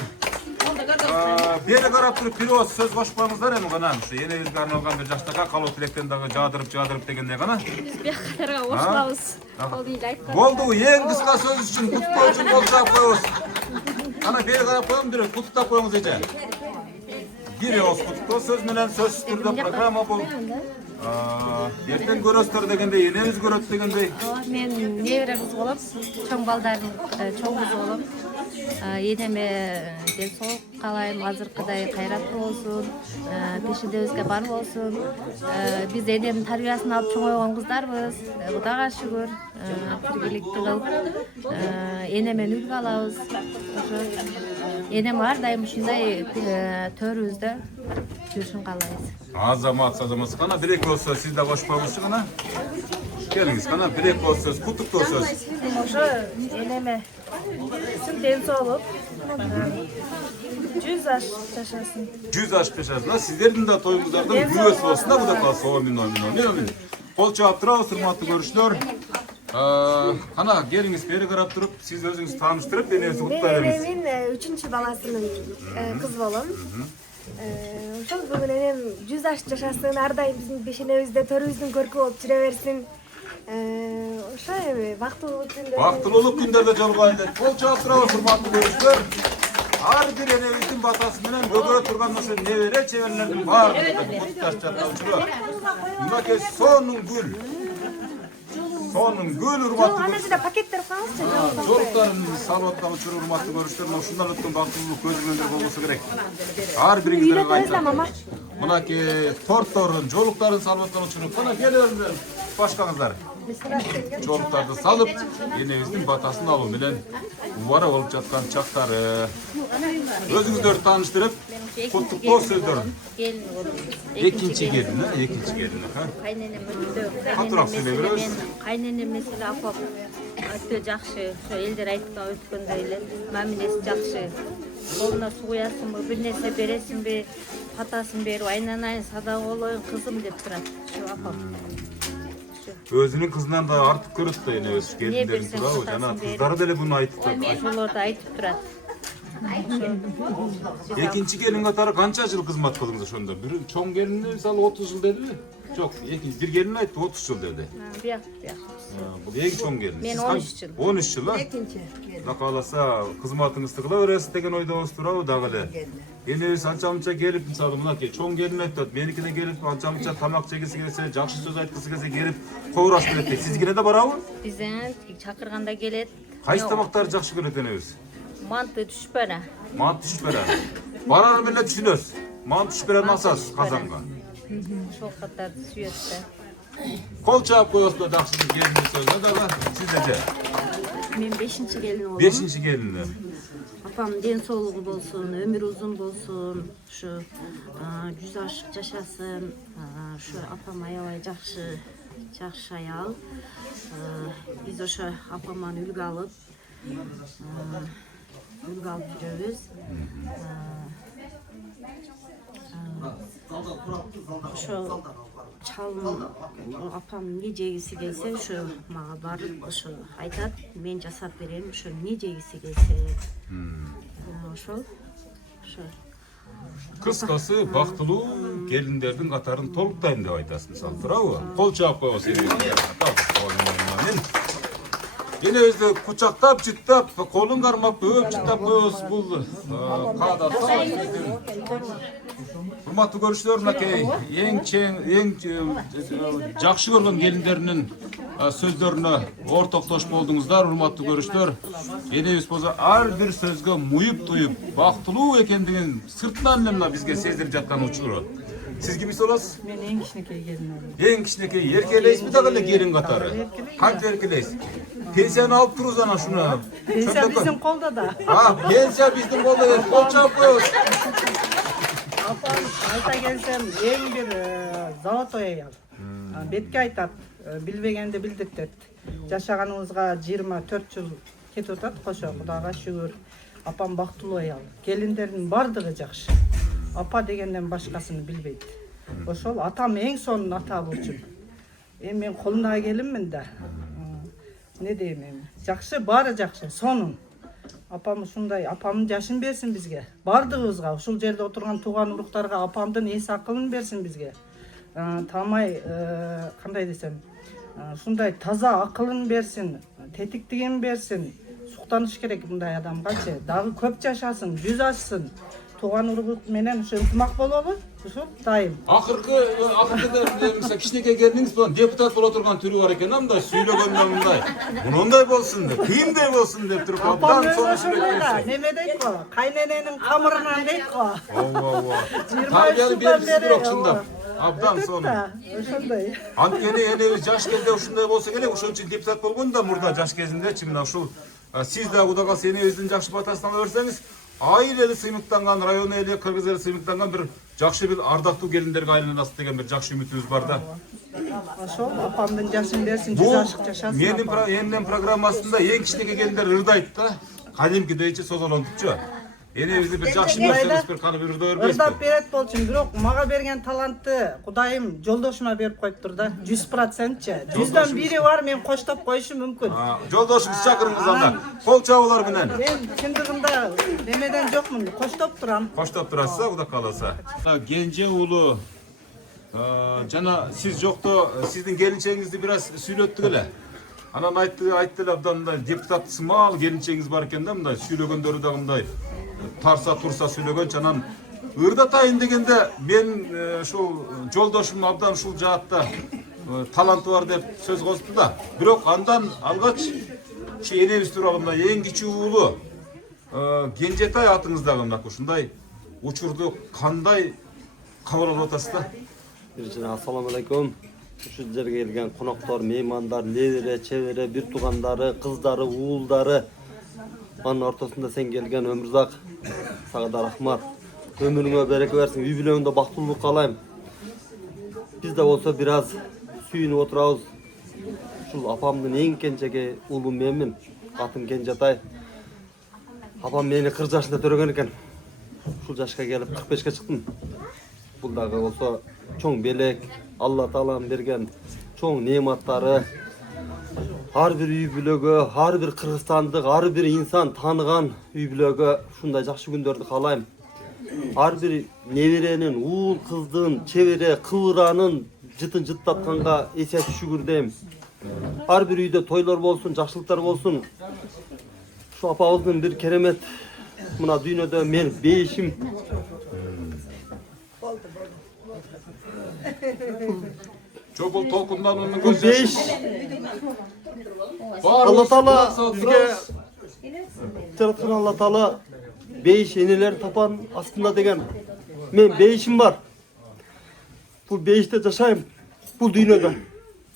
Бери карап туруп бир ооз сөз кошуп коюңуздар эми кана. Ушу энебизге арналган бир жаштакка калуу тилектен дагы жаадырып дегендей кана. Биз биякка кошулабыз. Ол эле айткан. Болду, эң кыска сөз үчүн куттуктоо үчүн кол чаап коебуз. Ана бери карап коем, бир куттуктап коюңуз эже. Бир ооз куттуктоо сөз менен сөзсүз түрдө программа бул. Эртең көрөсүздөр дегендей, энебиз көрөт дегендей. Мен небере кыз болом, чоң балдардын чоң кызы болом. Энеме ден соолук каалайм, азыркыдай кайраттуу болсун, пешедебизге бар болсун. Биз энемдин тарбиясын алып чоңойгон кыздарбыз. Кудайга шүгүр, тиргеликти кылып энемен үлгү алабыз. Ошо энем ар дайым ушундай төрүбүздө жүрүшүн каалайбыз. Азамат, кана бир-эки ооз сөз сиз да кошуп коюңузчу кана. Келиңиз кана бир-эки ооз сөз, куттуктоо сөз. Ошо энеме ден соолук 100 жаш жашасын. 100 жаш жашасын. Сиздердин да тоюңуздардын күбөсү болсун да, Кудай кааласа. Омин. Кол чаап турабыз, урматтуу көрүүчүлөр. Кана келиңиз бери карап туруп, сиз өзүңүз тааныштырып, энебизди куттуктай бериңиз. Мен 3-чү баласынын кыз болом. Ошол бүгүн энем 100 жаш жашасын, ар дайым биздин бешенебизде төрүбүздүн көркү болуп жүрө берсин. Ошо эми бактылуулук күндөрдө жолугайлы. Кол чаап турабыз, урматтуу көрүүчүлөр. Ар бир энебиздин батасы менен көгөрө турган ошо небере чеберлердин баардыгын куттукташ жатканчылар. Мынакей сонун гүл. Урматтуу ана жерде пакеттер коебузчу. жолуктарын салып аткан учур, урматтуу көрүүчүлөр, ушундан өткөн бактылуулук көзүңүздөр болбосо керек. Ар бириңиздерге айтам. Мынакей тортторун, жолуктарын салып аткан учур, кана келиңиздер, башкаңыздар. Жолуктарды салып, энебиздин батасын алуу менен убара болуп жаткан чактары. Өзүңүздөрдү тааныштырып, куттуктоо сөздөрүн. Экинчи келин. Кайненем Катыраак сүйлөй беребиз. Кайненем меселе апам өтө жакшы. Ошо элдер өткөндөй эле мамилеси жакшы. Колуна суу куясыңбы, бир нерсе бересиңби, батасын берип, айнанайын сада болоюн кызым деп турат. Ошо апам. Өзүнүн кызынан да артык көрөт да энебиз келиндерин туурабы, жана кыздары деле буну айтып турат. Ошолорду айтып турат. Экинчи келин катары канча жыл кызмат кылдыңыз ошондо? Бир чоң келин мисалы 30 жыл дедиби? Жок, экинчи бир келин айтты 30 жыл деди. Бияк. Бул эң чоң келин. Мен 13 жыл. 13 жыл, а? Экинчи. Кудай кааласа кызматыңызды кыла бересиз деген ойдобуз туурабы дагы эле. Энебиз анча-мынча келип, мисалы мынакей чоң келин айтат, меникине келип анча-мынча тамак жегиси келсе, жакшы сөз айткысы келсе келип коурашып берет дейт. Сизгине да барабы? Бизден чакырганда келет. Кайсы тамактарды жакшы көрөт энебиз? Манты түшпөрө. Манты түшпөрө. Барар менен түшүнөсүз. mantı pişiren asasız kazanga. Ошол катарды сүйөт да. Kol çağıp koyuyorsun da daksızın gelini sözüne de var. Siz de. Мен 5-чи келин болдум. 5. gelinler. Апам ден соолугу болсун, өмүрү узун болсун, ушу 100 ашык жашасын. Ушу апам аябай жакшы аял. Биз ошо апаман үлгү алып жүрөбүз. Ошо чалым апам эмне жегиси келсе ошо мага барып ошо айтат, мен жасап берем, ошо эмне жегиси келсе. Ошол Kıskası baktılуу gelinlerдің қатарын толуктайм деп айтасың, мисалы, туурабы? Кол чаап койбосо Yine özde kucaktab, çıttap, kolun karmap, öp çıttap koyuyoruz buldu. Kağıda sağ Hurmatlı görüşler Nakey, en жақшы көрген gelinlerinin sözlerine ortaklaşma oldunuzlar, hurmatlı görüşler. Enebis bolsa har bir sözge muyup duyup, baktılуу ekendigin sırtынан nemna bizge sezdirip жаткан учуру. Siz kimisi olasiz? Мен эң кичинекей келинмин. En kişineki yerkeleyiz mi dağılı gelin katarı? Kaç yerkeleyiz? Pensiyanı alıp dururuz ana şuna. Пенсия биздин колдо да. Ha, pensiya bizden kolda kol çabuk koyuyoruz. Апам айта келсем эң бир золотой аял. Бетке айтат, билбегенди билдиртет. Жашаганыбызга 24 жыл кетип атат, кошо Кудайга шүгүр. Апам бактылуу аял. Келиндердин бардыгы жакшы. Апа дегенден башкасын билбейт. Ошол атам эң сонун ата болчу. Мен колундагы келинмин да. Не дейм эми? Жакшы, баары жакшы, сонун. Апам ушундай, апамдын жашын берсин бизге. Бардыгыбызга, ушул жерде отурган тууган уруктарга апамдын эс акылын берсин бизге. Тамай, кандай десем, ушундай таза акылын берсин, тетиктигин берсин. Суктаныш керек мындай адамгачы. Дагы көп жашасын, 100 ашсын. Тууган урук менен ушу ынтымак болобу? Ушул дайым. Акыркы mesela кичинекей келиниңиз болон депутат боло турган түрү бар экен, мындай сүйлөгөндө мындай. Мындай болсун деп, кийимдей болсун деп туруп Апам өзү неме дейт го? Кайнененин камырынан дейт го. Тарбияны берипсиз бирок чындап. Абдан сону. Ошондой. Анткени энебиз жаш кезде ушундай болсо керек, ошон үчүн депутат болгон да мурда жаш кезиндечи мына ушул сиз да Кудай калса энебиздин жакшы батасын ала берсеңиз, айыл эли сыймыктанган, район эли, кыргыз эли сыймыктанган бир жакшы бир ардактуу келиндерге айланасыз деген бир жакшы үмүтүбүз бар да. Ошол апамдын жашын берсин, 100 ашык жашасын. Менин программасында эң кичинекей келиндер ырдайт да. Кадимкидейчи созолонтупчу. Энебизди бир жакшы берсеңиз бир каны бир ырдап бербейсизби? Ырдап берет болчу, бирок мага берген талантты Кудайым жолдошума берип коюптур да. 100%чы. 100дөн бири бар, мен коштоп коюшум мүмкүн. Жолдошуңуз чакырыңыз анда. Кол чабуулар менен. Мен чындыгында немеден жокмун, коштоп турам. Коштоп турасыз, Кудай кааласа. Кенже уулу жана сиз жокто сиздин келинчегиңизди бир аз сүйлөттүк эле. Анан айтты эле абдан мындай депутат сымал келинчегиңиз бар экен да, мындай сүйлөгөндөрү да мындай тарса турса сүйлөгөнчө анан ырдатайын дегенде мен ушул жолдошум абдан ушул жаатта таланты бар деп сөз козупту да. Бирок андан алгач энебиз тууралуу мына эң кичүү уулу Кенжетай атыңыздагы мына ушундай учурду кандай кабыл алып атасыз да? Биринчиден ассаламу алейкум. Ушул жерге келген коноктор, меймандар, небере, чебере, бир туугандары, кыздары, уулдары, анын ортосунда сен келген Өмүрзак, сага да рахмат. Өмүрүңө береке берсин, үй бүлөңдө бактылуулук каалайм. Биз да болсо бир аз сүйүнүп отурабыз. Ушул апамдын эң кенжеги уулу менмин. Атым Кенжетай. Апам мени 40 жашында төрөгөн экен. Ушул жашка келип 45ке чыктым. Бул дагы болсо чоң белек, Алла Тааланын берген чоң неаматтары. Ар бир үй бүлөгө, ар бир кыргызстандык, ар бир инсан тааныган үй бүлөгө ушундай жакшы күндөрдү каалайм. Ар бир неберенин, уул кыздын, чебере, кыбыранын жытын жыттатканга эсе шүгүр дейм. Ар бир үйдө тойлор болсун, жакшылыктар болсун. Ушу апабыздын бир керемет мына дүйнөдө мен бейишим. Жобул толкундануунун Бул бейиш Алла Таала бизге жараткан Алла Таала бейиш энелер тапан астында деген Men beyişim var. Bu beyişte yaşayım. Bu dünyada.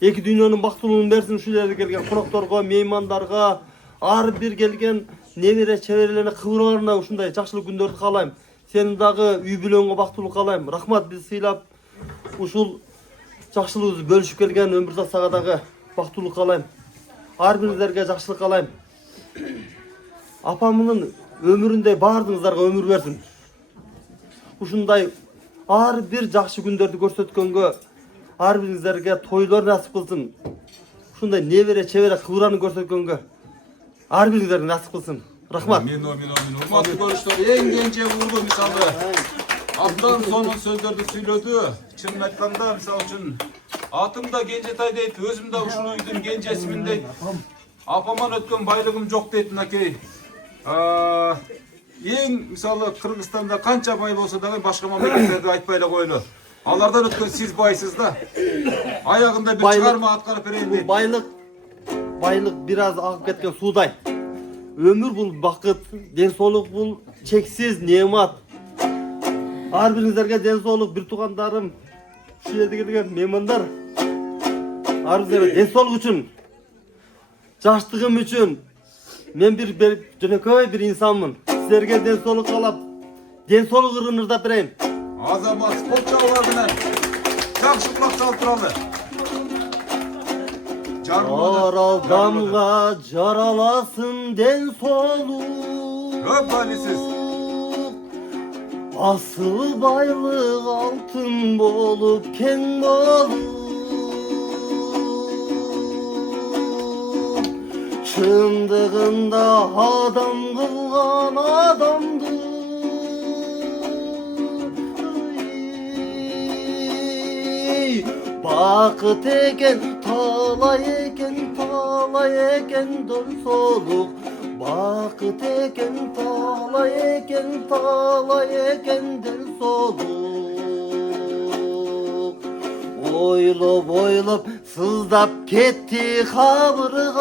Eki dünyanın baktılığını versin şu yerге gelgen konaklarga, meymandarga, ar bir gelgen nebere çeverelerine kıvırlarına uşunday жақшылык күндөрдү каалайм. Senin dagы үй бүлөңгө бактылык каалайм. Рахмат биз сыйлап ушул жақшылыгыбызды бөлүшүп келген өмүрзак сага дагы бактылык каалайм. Ар бириңиздерге жақшылык каалайм. Апамдын өмүрүндөй баардыгыңыздарга өмүр берсин. Ушундай ар бир жакшы күндөрдү көрсөткөнгө ар бириңиздерге тойлор насип кылсын. Ушундай небере чебере кыбыраны көрсөткөнгө ар бириңиздерге насип кылсын. Рахмат. Мен. Урматтуу көрүштөр, эң кенже урду мисалы. Абдан сонун сөздөрдү сүйлөдү. Чынын айтканда, мисалы үчүн атым да кенжетай дейт, өзүм да ушул үйдүн кенжесимин дейт. Апаман өткөн байлыгым жок дейт мынакей. Эң мисалы Кыргызстанда канча бай болсо дагы башка мамлекеттерде айтпай эле коелу. Алардан өткөн сиз байсыз да. Аягында бир чыгарма аткарып берейин дейт. Байлык бир аз агып кеткен суудай. Өмүр бул бакыт, ден соолук бул чексиз неамат. Ар бириңиздерге ден соолук, бир туугандарым, ушул жерде келген меймандар. Ар бириңиздерге ден соолук үчүн, жаштыгым үчүн мен бир жөнөкөй бир инсанмын. Силерге ден соолук каалап, ден соолук ырын ырдап берейин. Азамат кол чабуулар менен жакшы кулак салып туралы. Жаралданга жараласын ден соолук. Көп байлысыз. Асыл байлык алтын болуп кең болуп. Чындыгында адам кылган адамды бакыт экен талай экен дон соолук. Бакыт экен талай экен ден соолук. Ойлоп сыздап кетти кабырган,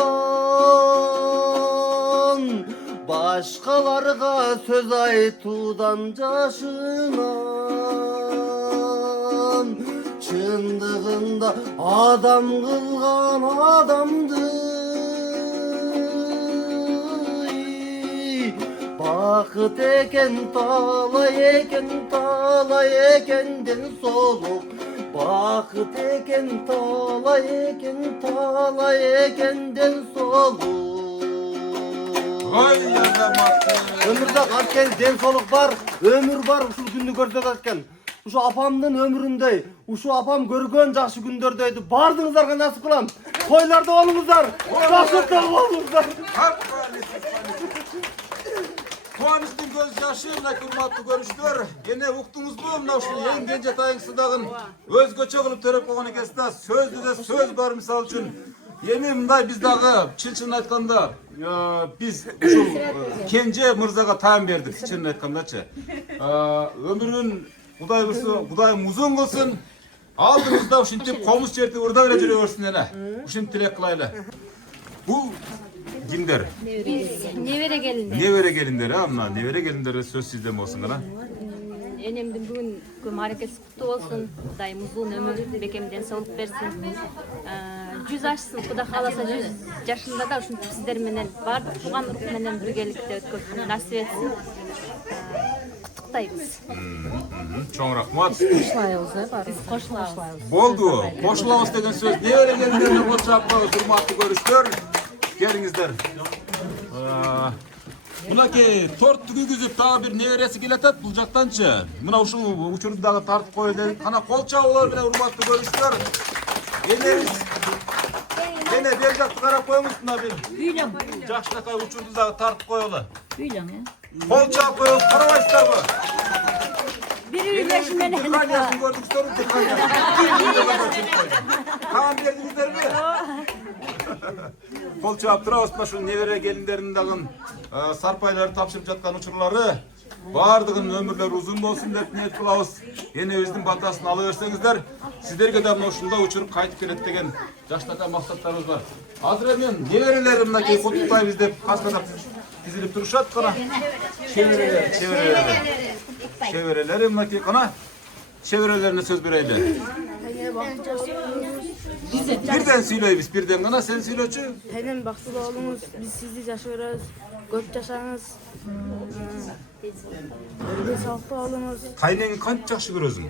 башкаларга сөз айтуудан жашынам. Чындыгында адам кылган адамды бакыт экен талай экен ден соолук. Бакыт экен талай экен ден соолук. Ой, Азамат. Өмүрдө аркен ден соолук бар, өмүр бар, ушул күндү көрсөтөт экен. Ушу апамдын өмүрүндөй, ушу апам көргөн жакшы күндөрдөйдү баардыгыңыздарга насип кылам. Тойлордо болуңуздар, жакшылыкта болуңуздар. Кубанычтын көз жашы, мынакей урматтуу көрүштөр. Эне уктуңузбу, мына ушул эң кенжетайыңызды дагы өзгөчө кылып төрөп койгон экенсиз да. Сөздү сөз бар мисалы үчүн. Эми мындай биз дагы чын айтканда биз ушул кенже мырзага таан бердик, чын айткандачы. Өмүрүн Кудай бурса, Кудайым узун кылсын. Алдыңызда ушинтип комуз чертип ырдап эле жүрө берсин эне. Ушинтип тилек кылайлы. Бул кимдер? Небере келиндер. Небере келиндер, мына небере келиндерге сөз сизден болсун ана. Энемдин бүгүнкү мааракеси куттуу болсун. Кудайым узун өмүр, бекемден соолук берсин. 100 ашсын, Кудай кааласа 100 жашында да ушинтип сиздер менен баардык тууган урук менен биргеликте өткөрүшүн насип этсин. Куттуктайбыз. Чоң рахмат. Кошулайбыз, биз кошулабыз. Болду. Кошулабыз деген сөз небере келиндерге кошулуп коебуз, урматтуу көрүштөр. Келиңиздер. Мынакей тортты күйгүзүп дагы бир небереси келатат бул жактанчы. Мына ушул учурду дагы тартып коелу дедик. Кана кол чабуулар менен урматтуу көрүштөр. Энебиз. Эне бер жакты карап коюңуз мына бир. Жакшынакай учурду дагы тартып коелу. Үйлөң, Кол чаап коюңуз, карабайсыздарбы? Бир үйлөшү менен. Каниясын көрдүңүздөрбү? Каан бердиңиздерби? Кол чаап турабыз, ушул небере келиндердин дагы сарпайларды тапшырып жаткан учурлары баардыгынын өмүрлөрү узун болсун деп ниет кылабыз. Энебиздин батасын ала берсеңиздер, сиздерге да ушундай учур кайтып келет деген жаштакай максаттарыбыз бар. Азыр эми неберелер мынакей куттуктайбыз деп каскадап тизилип турушат кана. Чеберелер. Çevreleri maki kana çevrelerine söz vereyle. Birden söyleyiniz, birden kana sen söyleyçi. Hemen baktılı oğlumuz, biz sizi yaşıyoruz. Köp yaşanız. Sağlıklı oğlumuz. Kaynen kanç yaxşı görüyorsun?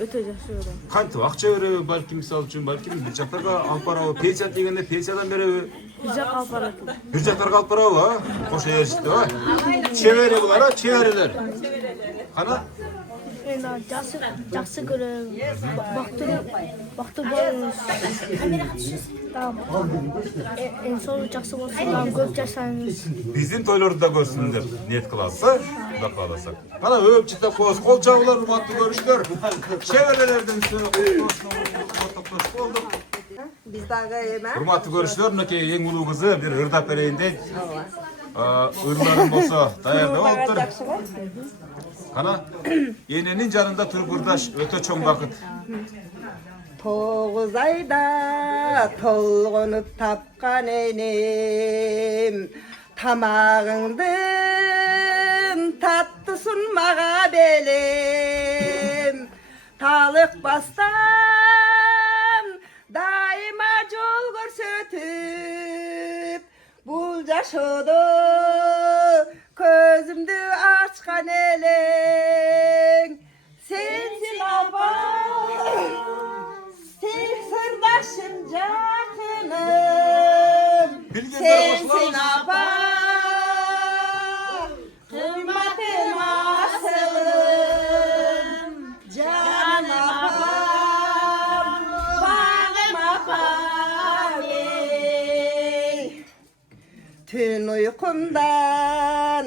Öte yaşıyorum. Kanti akça verevi, balki misal üçün, balki bir jaklarga alып barabı, pensiya degende pensiyadan berevi. Bize kalparak. Bir jaklarga alып barabı ha, koşa erişti ha. Çevere bular ha, çevereler. Kana? Ben жақсы көремін. Бақтыр болыңыз. En sonu жақсы болсын, көп жашаңыз. Bizim toylarda görsünler, niyet kılarsa, da kalasak. Kana öp çıta koz, kol çağılar, rumatlı görüşler. Çevrelerden üstüne ortaklaşık olduk. Biz dağı hemen. Rumatlı görüşler, nöke en ulu kızı bir ırdap bereyinde. Irların olsa dayarda olup dur. Kana, yenenin canında turgurdaş, öte çoğun vakit. 9 ayda толғынып тапқан енем тамағыңдың таттысын маға белем талық бастан дайыма жол көрсөтүп бұл жашоодо көзімді ашқан елең сенсің апам sen sırdaşım canım, sensin apa, kıymatım asılım, canım apam, bağım apam. Tün uykumdan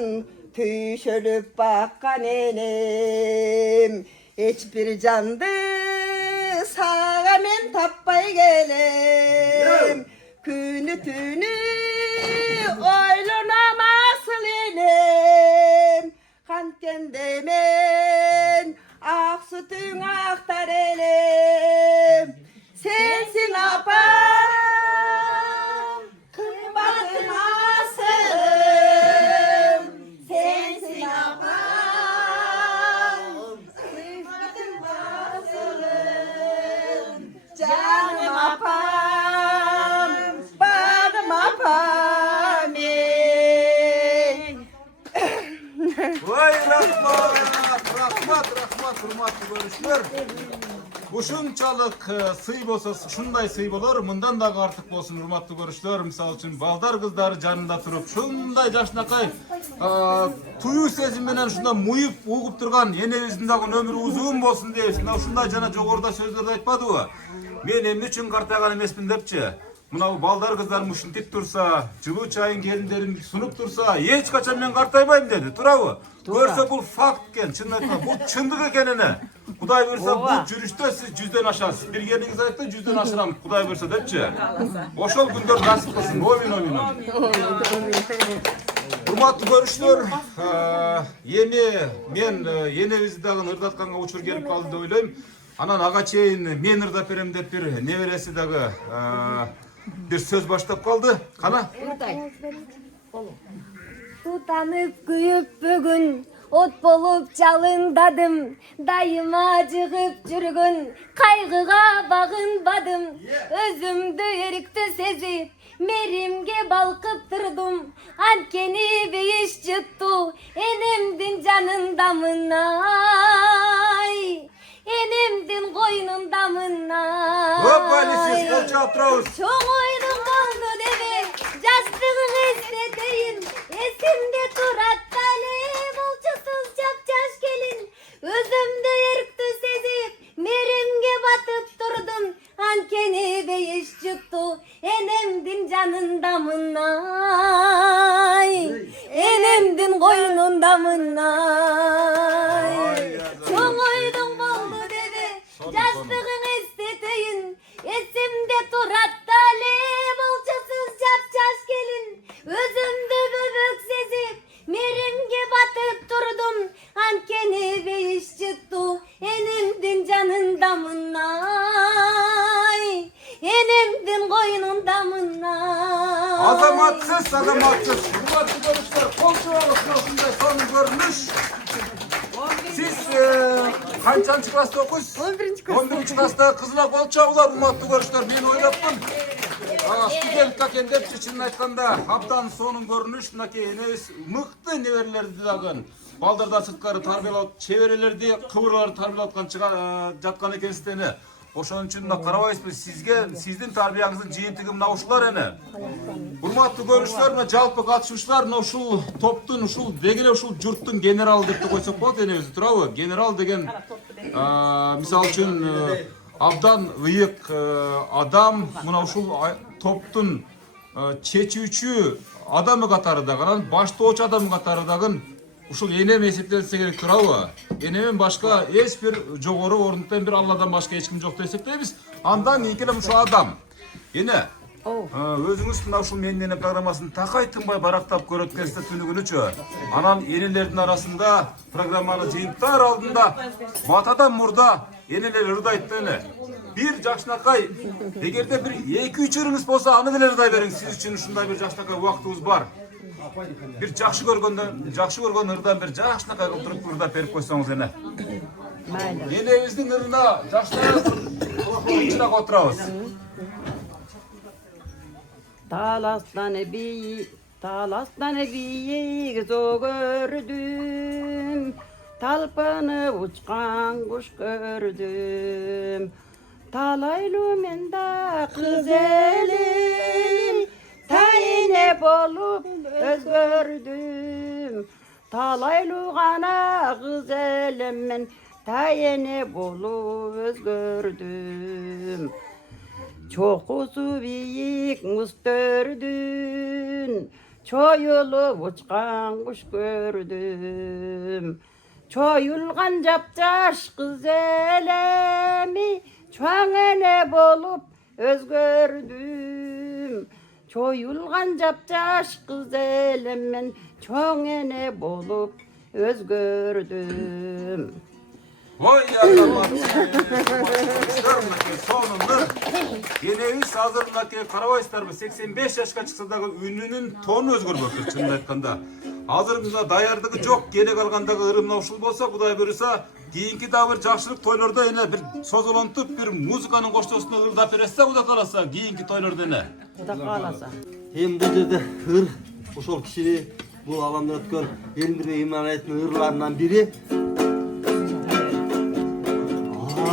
tüyşölüp bakkan enem, hiçbir candı sağa men tappay gelem Günü tünü oylunamasıl enem Kantken demen ak sütün aktar elem Sensin apam kımbatın asım Sensin apam canım apam, bağım apam Vay rahmat, hurmatlı görüşler. Bu şunçalık sый bolsa, şunday sый bolor, mundan da artık bolsun hurmatlı görüşler. Misal üçün baldar kızları janında turup, şunday jaşnakay tuyu sezim menen şunda muyup uğup turgan enebizindagi ömür uzun bolsun deyip, şunday jana jogorda sözlerde aytpady mı? Men emne üçün kartagan emesmin depçi. Muna baldar kızlar muşintip tursa, жылуу çayın gelinlerin sunup tursa, hiç kaçan men kartaymayım dedi. Turabı. Görse bu fakt eken, çınlı aytma, bu çındık ekenine. Kuday verse bu жүрüşte siz 100'den aşarsınız. Bir yeriniz ayakta 100'den aşıram. Kuday verse depçi. Oşol gündür nasip kılsın. Omin. Hurmatlı görüşler, yeni vizdagın ırdatkanga uçur gelip kaldı da oylayım. Anan ağa çeyin men ırdap berem dep bir neveresi dagı bir söz başlap kaldı. Kana? Tutanıp kuyup bugün ot bolup çalındadım. Dayıma cığıp жүрgün kaygıga bağınbadım. Özümdü erikti sezip merimge balkıp durdum. Ankeni beyiş juttu enemdin canındamınay. Enemdin koynundamınay. Hoppali siz kol çaptırağız. Çoğuydum oldu deme, jastığın esnedeyin. Esimde turat talep, olçasız çapçaş gelin. Özümde erikti sezip, merimge batıp durdum. Ankeni beyiş juttu, enemdin canındamınay. Enemdin koynundamınay. Çoğuydum oldu deme, jastığın esnedeyin. Esimde turat talep, olçasız çapçaş gelin. Özümdü böbük sezip, merimge batıp durdum. Ankeni beyiş juttu, enemdin canındamınay. Enemdin koynundamınay. Azamatsız. Hurmatlı görüşler, kol çuvalı sırasında son görünüş. Siz kaçıncı klasta okuysiz? 11. klass. 11. klasta kızlar kol çabılar, ummatlı görüşler. Ben oylaptım. Студентка екен депчи, чынын айтканда аптанын сонун көрүнүш мынакей энебиз мыкты неберелерди дагы балдардан сырткары тарбиялап чеберелерди кыбырларды тарбиялап жаткан экенсиз эне. Ошон үчүн мына карабайсызбы сиздин тарбияңыздын жыйынтыгы мына ушулар эне. Урматтуу көрүүчүлөр, мына жалпы катышуучулар мына ушул топтун ушул деги эле ушул журттун генералы деп койсок болот энебиз, туурабы? Генерал деген мисалы үчүн абдан ыйык адам, мына ушул топтун чечүүчү адамы катарындагы, анан баштоочу адамы катарындагы ушул энем эсептелсе керек, туурабы? Энемден башка эч бир жогору орунтан бир Алладан башка эч ким жок деп эсептейбиз. Андан кийинки эле ушул адам. Эне өзүңүз мына ушул менин эне программасын такай тынбай барактап көрөт экенсиз түнүгүнүчү. Анан энелердин арасында программаны жыйынтар алдында матадан мурда энелер ырдайт эне. Bir жакшынакай, эгерде бир 2-3 ырыңыз болсо, аны деле ырдай бериңиз. Сиз үчүн ушундай бир жакшынакай убактыбыз бар. Bir жакшы көргөн ырдан bir жакшынакай кылып туруп ырдап берип койсоңуз эне. Энебиздин ырына жакшынакай ичинак отурабыз. Talastan biyiğ gördüm, talpınıp uçkan kuş gördüm. Talaylı menda kız elim, tayine bolup öz gördüm. Talaylı gana kız elimin, tayine bolup öz gördüm. Çokusu büyük mustördün, çoyulup uçkan kuş gördüm. Çoyulgan capcaş kız elemi, çoğene bolup öz gördüm. Çoyulgan capcaş kız elemin, çoğene bolup öz gördüm. Vay yarabbim. Sonunda enebиз азыр мынакей карабайсыздарбы 85 жашка чыкса дагы үнүнүн тону өзгөрбөптүр чынын айтканда. Азыр мына даярдыгы жок, келе калгандагы ырымына ушул болсо, Кудай буюрса, кийинки дагы бир жакшылык тойлордо эне бир созолонтуп бир музыканын коштоосуна ырдап бересиз, Кудай кааласа, кийинки тойлордо эне. Кудай кааласа. Эми бул жерде ыр ошол киши бул аламдан өткөн Элимбирбек Иманиевдин ырларынан бири.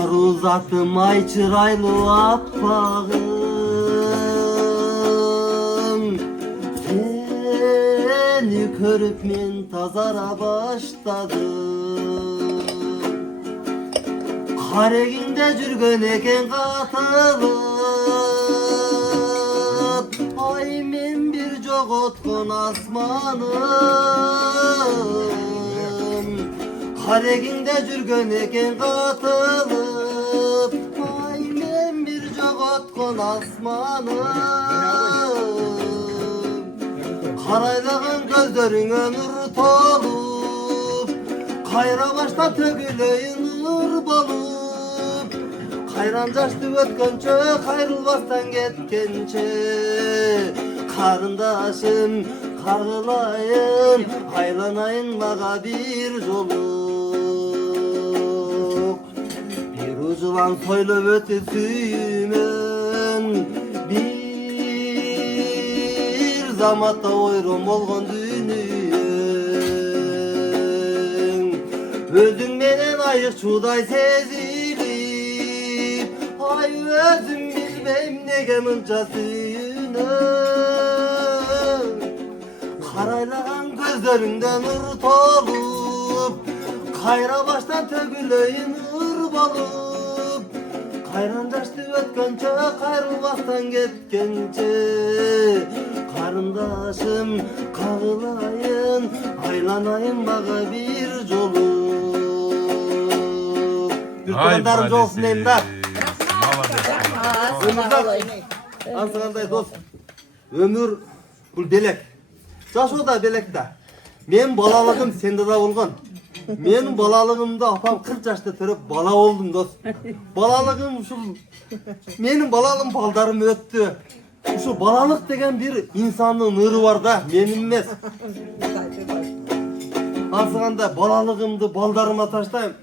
Aruzatım ay çıraylı appağım, seni körüp men tazara başladım. Kareginde jürgön eken katılıp, ay men bir jogotgun asmanım. Kareginde jürgön eken katılıp, ay men bir jogotgun asmanım. Karaylagan gözleriňe nur tolup, kayra başta tögüleyin nur bolup. Kayran jaşty ötkönçe, kayrılbastan ketkençe, karındaşım kagılayın, aylanayın maga bir joluk. Bir uculan soylop ötüp sүйүмөн, bir zamatda oyron bolgon dünüyüm. Özüň menen ayık çuday sezilip, ay özüm bilmem nege mınça sүйünöm. Karaylagan gözlerinden nur tolup, kayra baştan tögüleyin nur bolup. Kayran jaşty ötkönçe, kayrılbastan ketkençe, karındaşım kagılayın, aylanayın baga bir joluk. Yurtmandarım jolsun emdar. Ansıgандай дос. Ömür bul belek. Жашоо да белек да. Мен балалыгым сенде да болгон. Менин балалыгымда апам 40 жашта төрөп бала болдум дос. Балалыгым ушул менин балалыгым балдарым өттү. Ушул балалык деген бир инсандын ыры бар да, менин эмес. Asıganda balalığımdı baldarıma taştayım.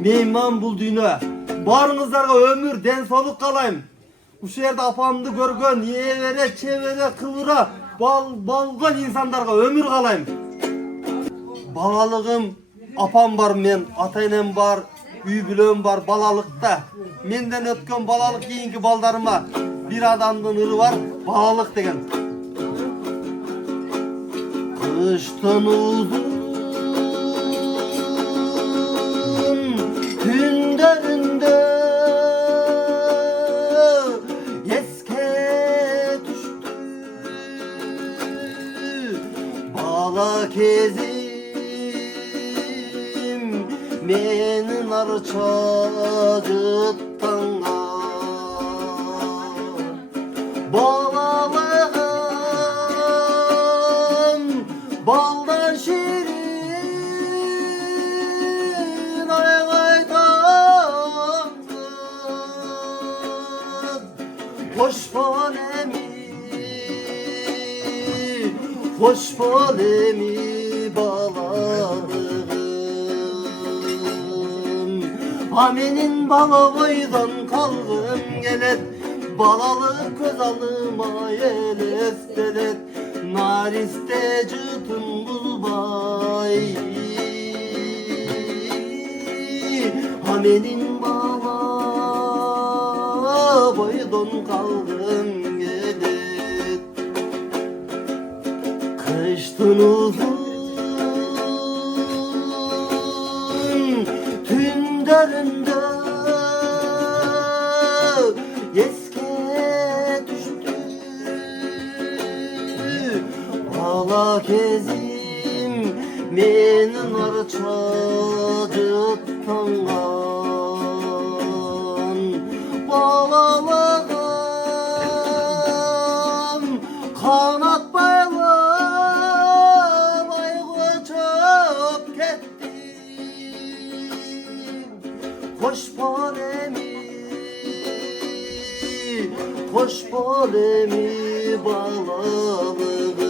Meyman bul dünya. Barınızlarga ömür, den soluk kalayım. Uşu yerde apamdı görgön, yevere, çevere, kıvıra, balgan insanlarga ömür kalayım. Balalığım, apam var men, ataynem var, üy bülöm var balalıkta. Menden ötken balalık keyinki baldarıma bir adamdın ırı var, balalık degen. Kıştan uzun günlerinde yeske düştü bala kezim menin arçacıttanga balalığım baldan şirin ay hoş falemi balalığım Amenin bala boydan kalgım gelet balalık göz alıma elestelet nariste cıtın bulbay Amenin bala boydan kalgım gelet kıştın uzun tünlerinde yeske düştü bala kezim menin arçacıttangan balalığım kanat baylım ay koçup kettim hoş polemi balalığım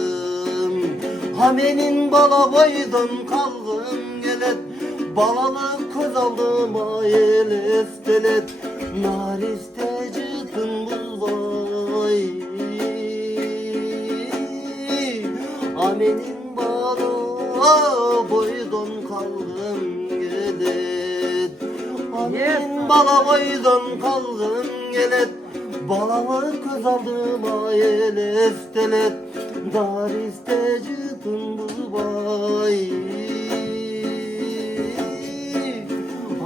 Hamenin bala boydan kalgım gelet balalık göz aldıma elestelet nariste cıtın bulvay Hamenin bala boydan kalgım gelet Hamenin bala boydan kalgım gelet balalık göz aldıma elestelet dariste cıtın bulvay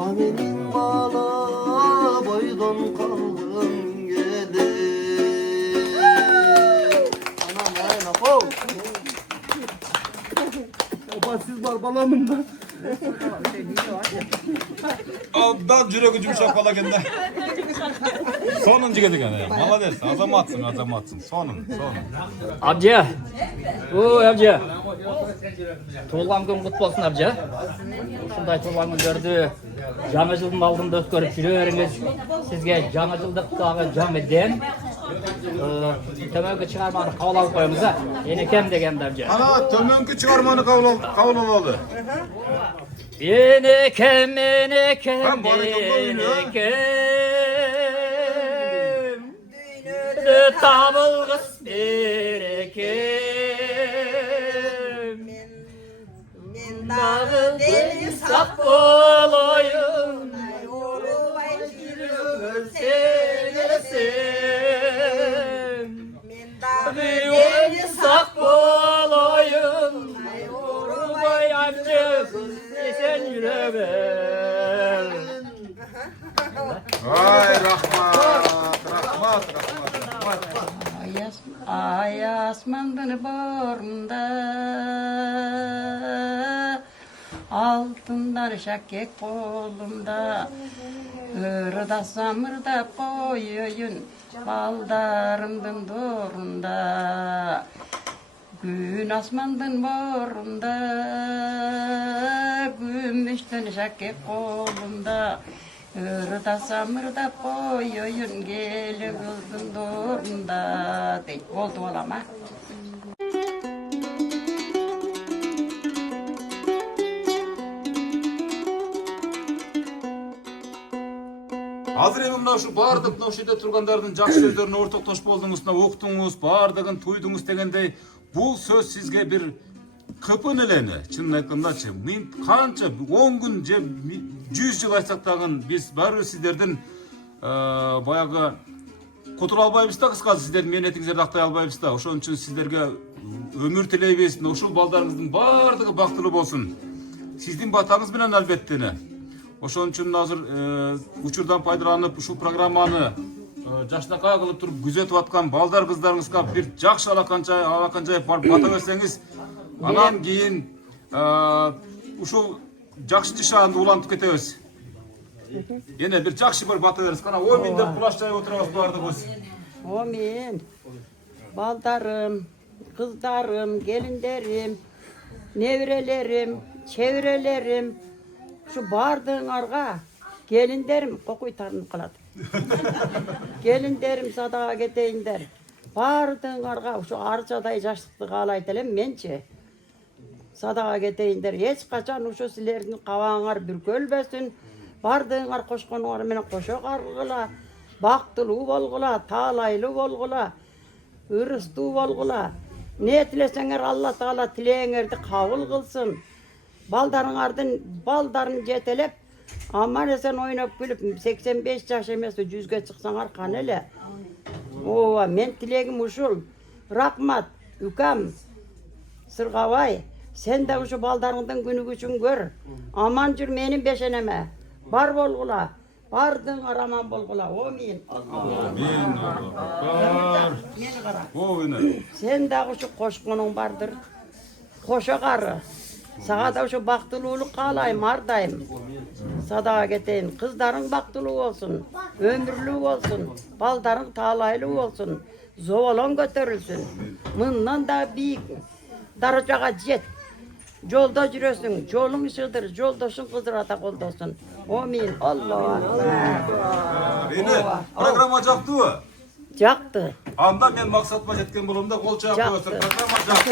Amenin bala boydan kalgım gelet Anam ayna ho Oba siz var balamın da Aldan jüregi yumuşak bala kende. Sonuncu geldik yani. Malades, azamatsın. Sonun. Amca. O amca. Tuğulgan gün kutlu olsun amca. Ушундай туган күндөрдү жаңы жылдын алдында өткөрүп жүрөбериңиz. Сизге жаңы жылдык дагы жаңы дем. Төмөнкү чыгарманы кабыл алып коебуз а. Энекем дегенди амжа. Ana төмөнкү чыгарманы кабыл алды. Enеkem. Düğünü tabılgıs berekem. Dağı deli sap olayım. Sevesem. Deli sap olayım. Vay amcasın sen yüreğim. Vay rahmat. Ay asmandın borunda altından şakek kolumda ırda samırda koyuyun baldarımdın doğrunda gün asmandın borunda gümüştün şakek kolumda ırda samırda koyuyun gelin kızdın doğrunda deyip oldu olama. Азыр эми мына ушу баардык мына ушул жерде тургандардын жакшы сөздөрүнө ортоктош болдуңуз, уктуңуз, баардыгын туйдуңуз дегендей, бул сөз сизге бир кыпын элени, чынын айткандачы, мен канча 10 күн же 100 жыл айтсак дагы биз баары сиздердин баягы котура албайбыз да, кыскасы сиздердин мээнетиңиздерди актай албайбыз да. Ошон үчүн сиздерге өмүр тилейбиз. Ушул балдарыңыздын баардыгы бактылуу болсун. Сиздин батаңыз менен албетте. Ошон үчүн азыр учурдан пайдаланып ушул программаны жакшынакай кылып туруп күзөтүп аткан балдар кыздарыңызга бир жакшы алаканчай бата берсеңиз, анан кийин ушул жакшы жашаанды улантып кетебиз. Эне бир жакшы бир бата бериңиз. Кана омин деп кулаш жайып отурабыз баардыгыбыз. Омин. Балдарым, кыздарым, келиндерим, неберелерим, чеберелерим, şu bardığınarga gelinderim kokuy tarınıp kaladı. Gelinderim sadağa geteyinler. Bardığınarga şu arçaday yaşlıklı kalaydelem mençe. Sadağa geteyinler. Hiç kaçan şu silerin kavağınar bir gölbesin. Bardığınar koşkonunar mene koşak argıla. Baktılı bolgula, talaylı bolgula. Ürüstü bolgula. Ne tilesengler Allah Teala tileğinlerdi kavul kılsın. Baldarın jetelep, aman esen oynap gülüp 85 yaş emesi 100'ge çıksanar kanele. Ova, men tilegim uşul. Rahmat, ükam, sırgavay. Sen de uşu baldarыңдың günü güçün gör. Aman jür menin beşeneme. Bar bolgula. Bardın araman bolgula. Amin. Amin. Bar. Sen de uşu koşkunun bardır. Koşa karı. Sağa da şu baktılılık kalayım, ardayım. Sadağa geteyin, kızların baktılı olsun, ömürlü olsun, baldarın talaylı olsun, zovalon götürülsün. Mından da büyük daracağa jet. Yolda yürüsün, yolun ışıdır, yoldaşın kızdır atak oldasın. Amin. Allah. Beni programa jaktı mı? Jaktı. Anda men maksatma jetken bolumda kol çağıp koyasın. Programa jaktı.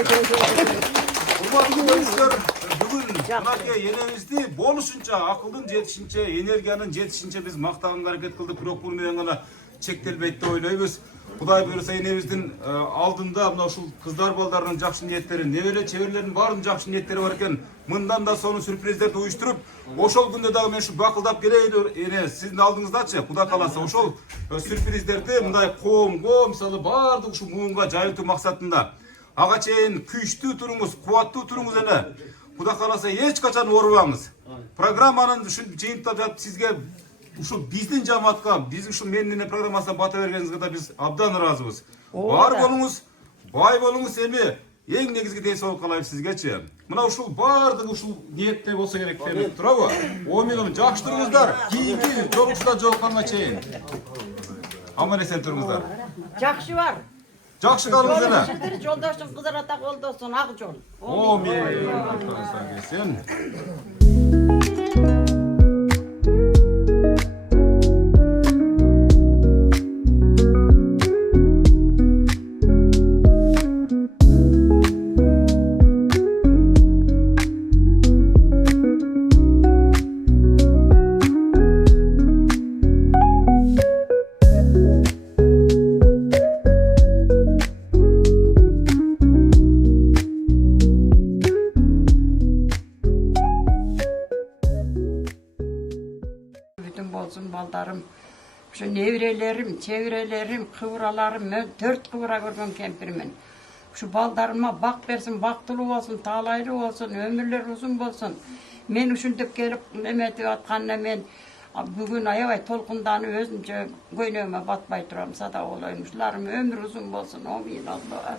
Urmatlılar, bugün mınake yenемизди болушунча, акылдын жетишинче, энергиянын жетишинче биз мактаганга аракет кылдык, бирок бул менен гана чектелбейт деп ойлойбуз. Кудай буйруса энебиздин алдында мына ушул кыздар балдарынын жакшы ниеттери, небере чеберлердин баарынын жакшы ниеттери бар экен. Мындан да сонун сюрприздерди уюштуруп, ошол күндө дагы мен ушу бакылдап келейин эне сиздин алдыңыздачы, Кудай кааласа ошол сюрприздерди мындай коомго, мисалы баардык ушу муунга жайылтуу максатында ага чейин күчтүү туруңуз, кубаттуу туруңуз эне. Кудай кааласа эч качан оорубаңыз. Программанын ушул жыйынтап жатып сизге ушул биздин жамаатка, биздин ушул менин программасына бата бергениңизге да биз абдан ыраазыбыз. Бар болуңуз, бай болуңуз, эми эң негизги ден-соолук каалайбыз сизгечи. Мына ушул баардыгы ушул ниетте болсо керек деп турабы? Омин жакшы туруңуздар. Кийинки жолугушуда жолукканга чейин. Аман эсен туруңуздар. Жакшы бар. Жакшы калыңыз эне. Жолдошун кыздар атак болдосун, ак жол. Amin. Sen. Baldarım, şu nevrelerim, çevrelerim, kıvralarım, ben 4 kıvra görgön kempirimin. Şu baldarıma bak versin, baktılı olsun, talaylı olsun, ömürler uzun olsun. Men üşündüp gelip emeti atkanına men bugün ayavay tolkundanı özümce göynöme batmay duram sada olaymışlarım, ömür uzun olsun, amin Allah.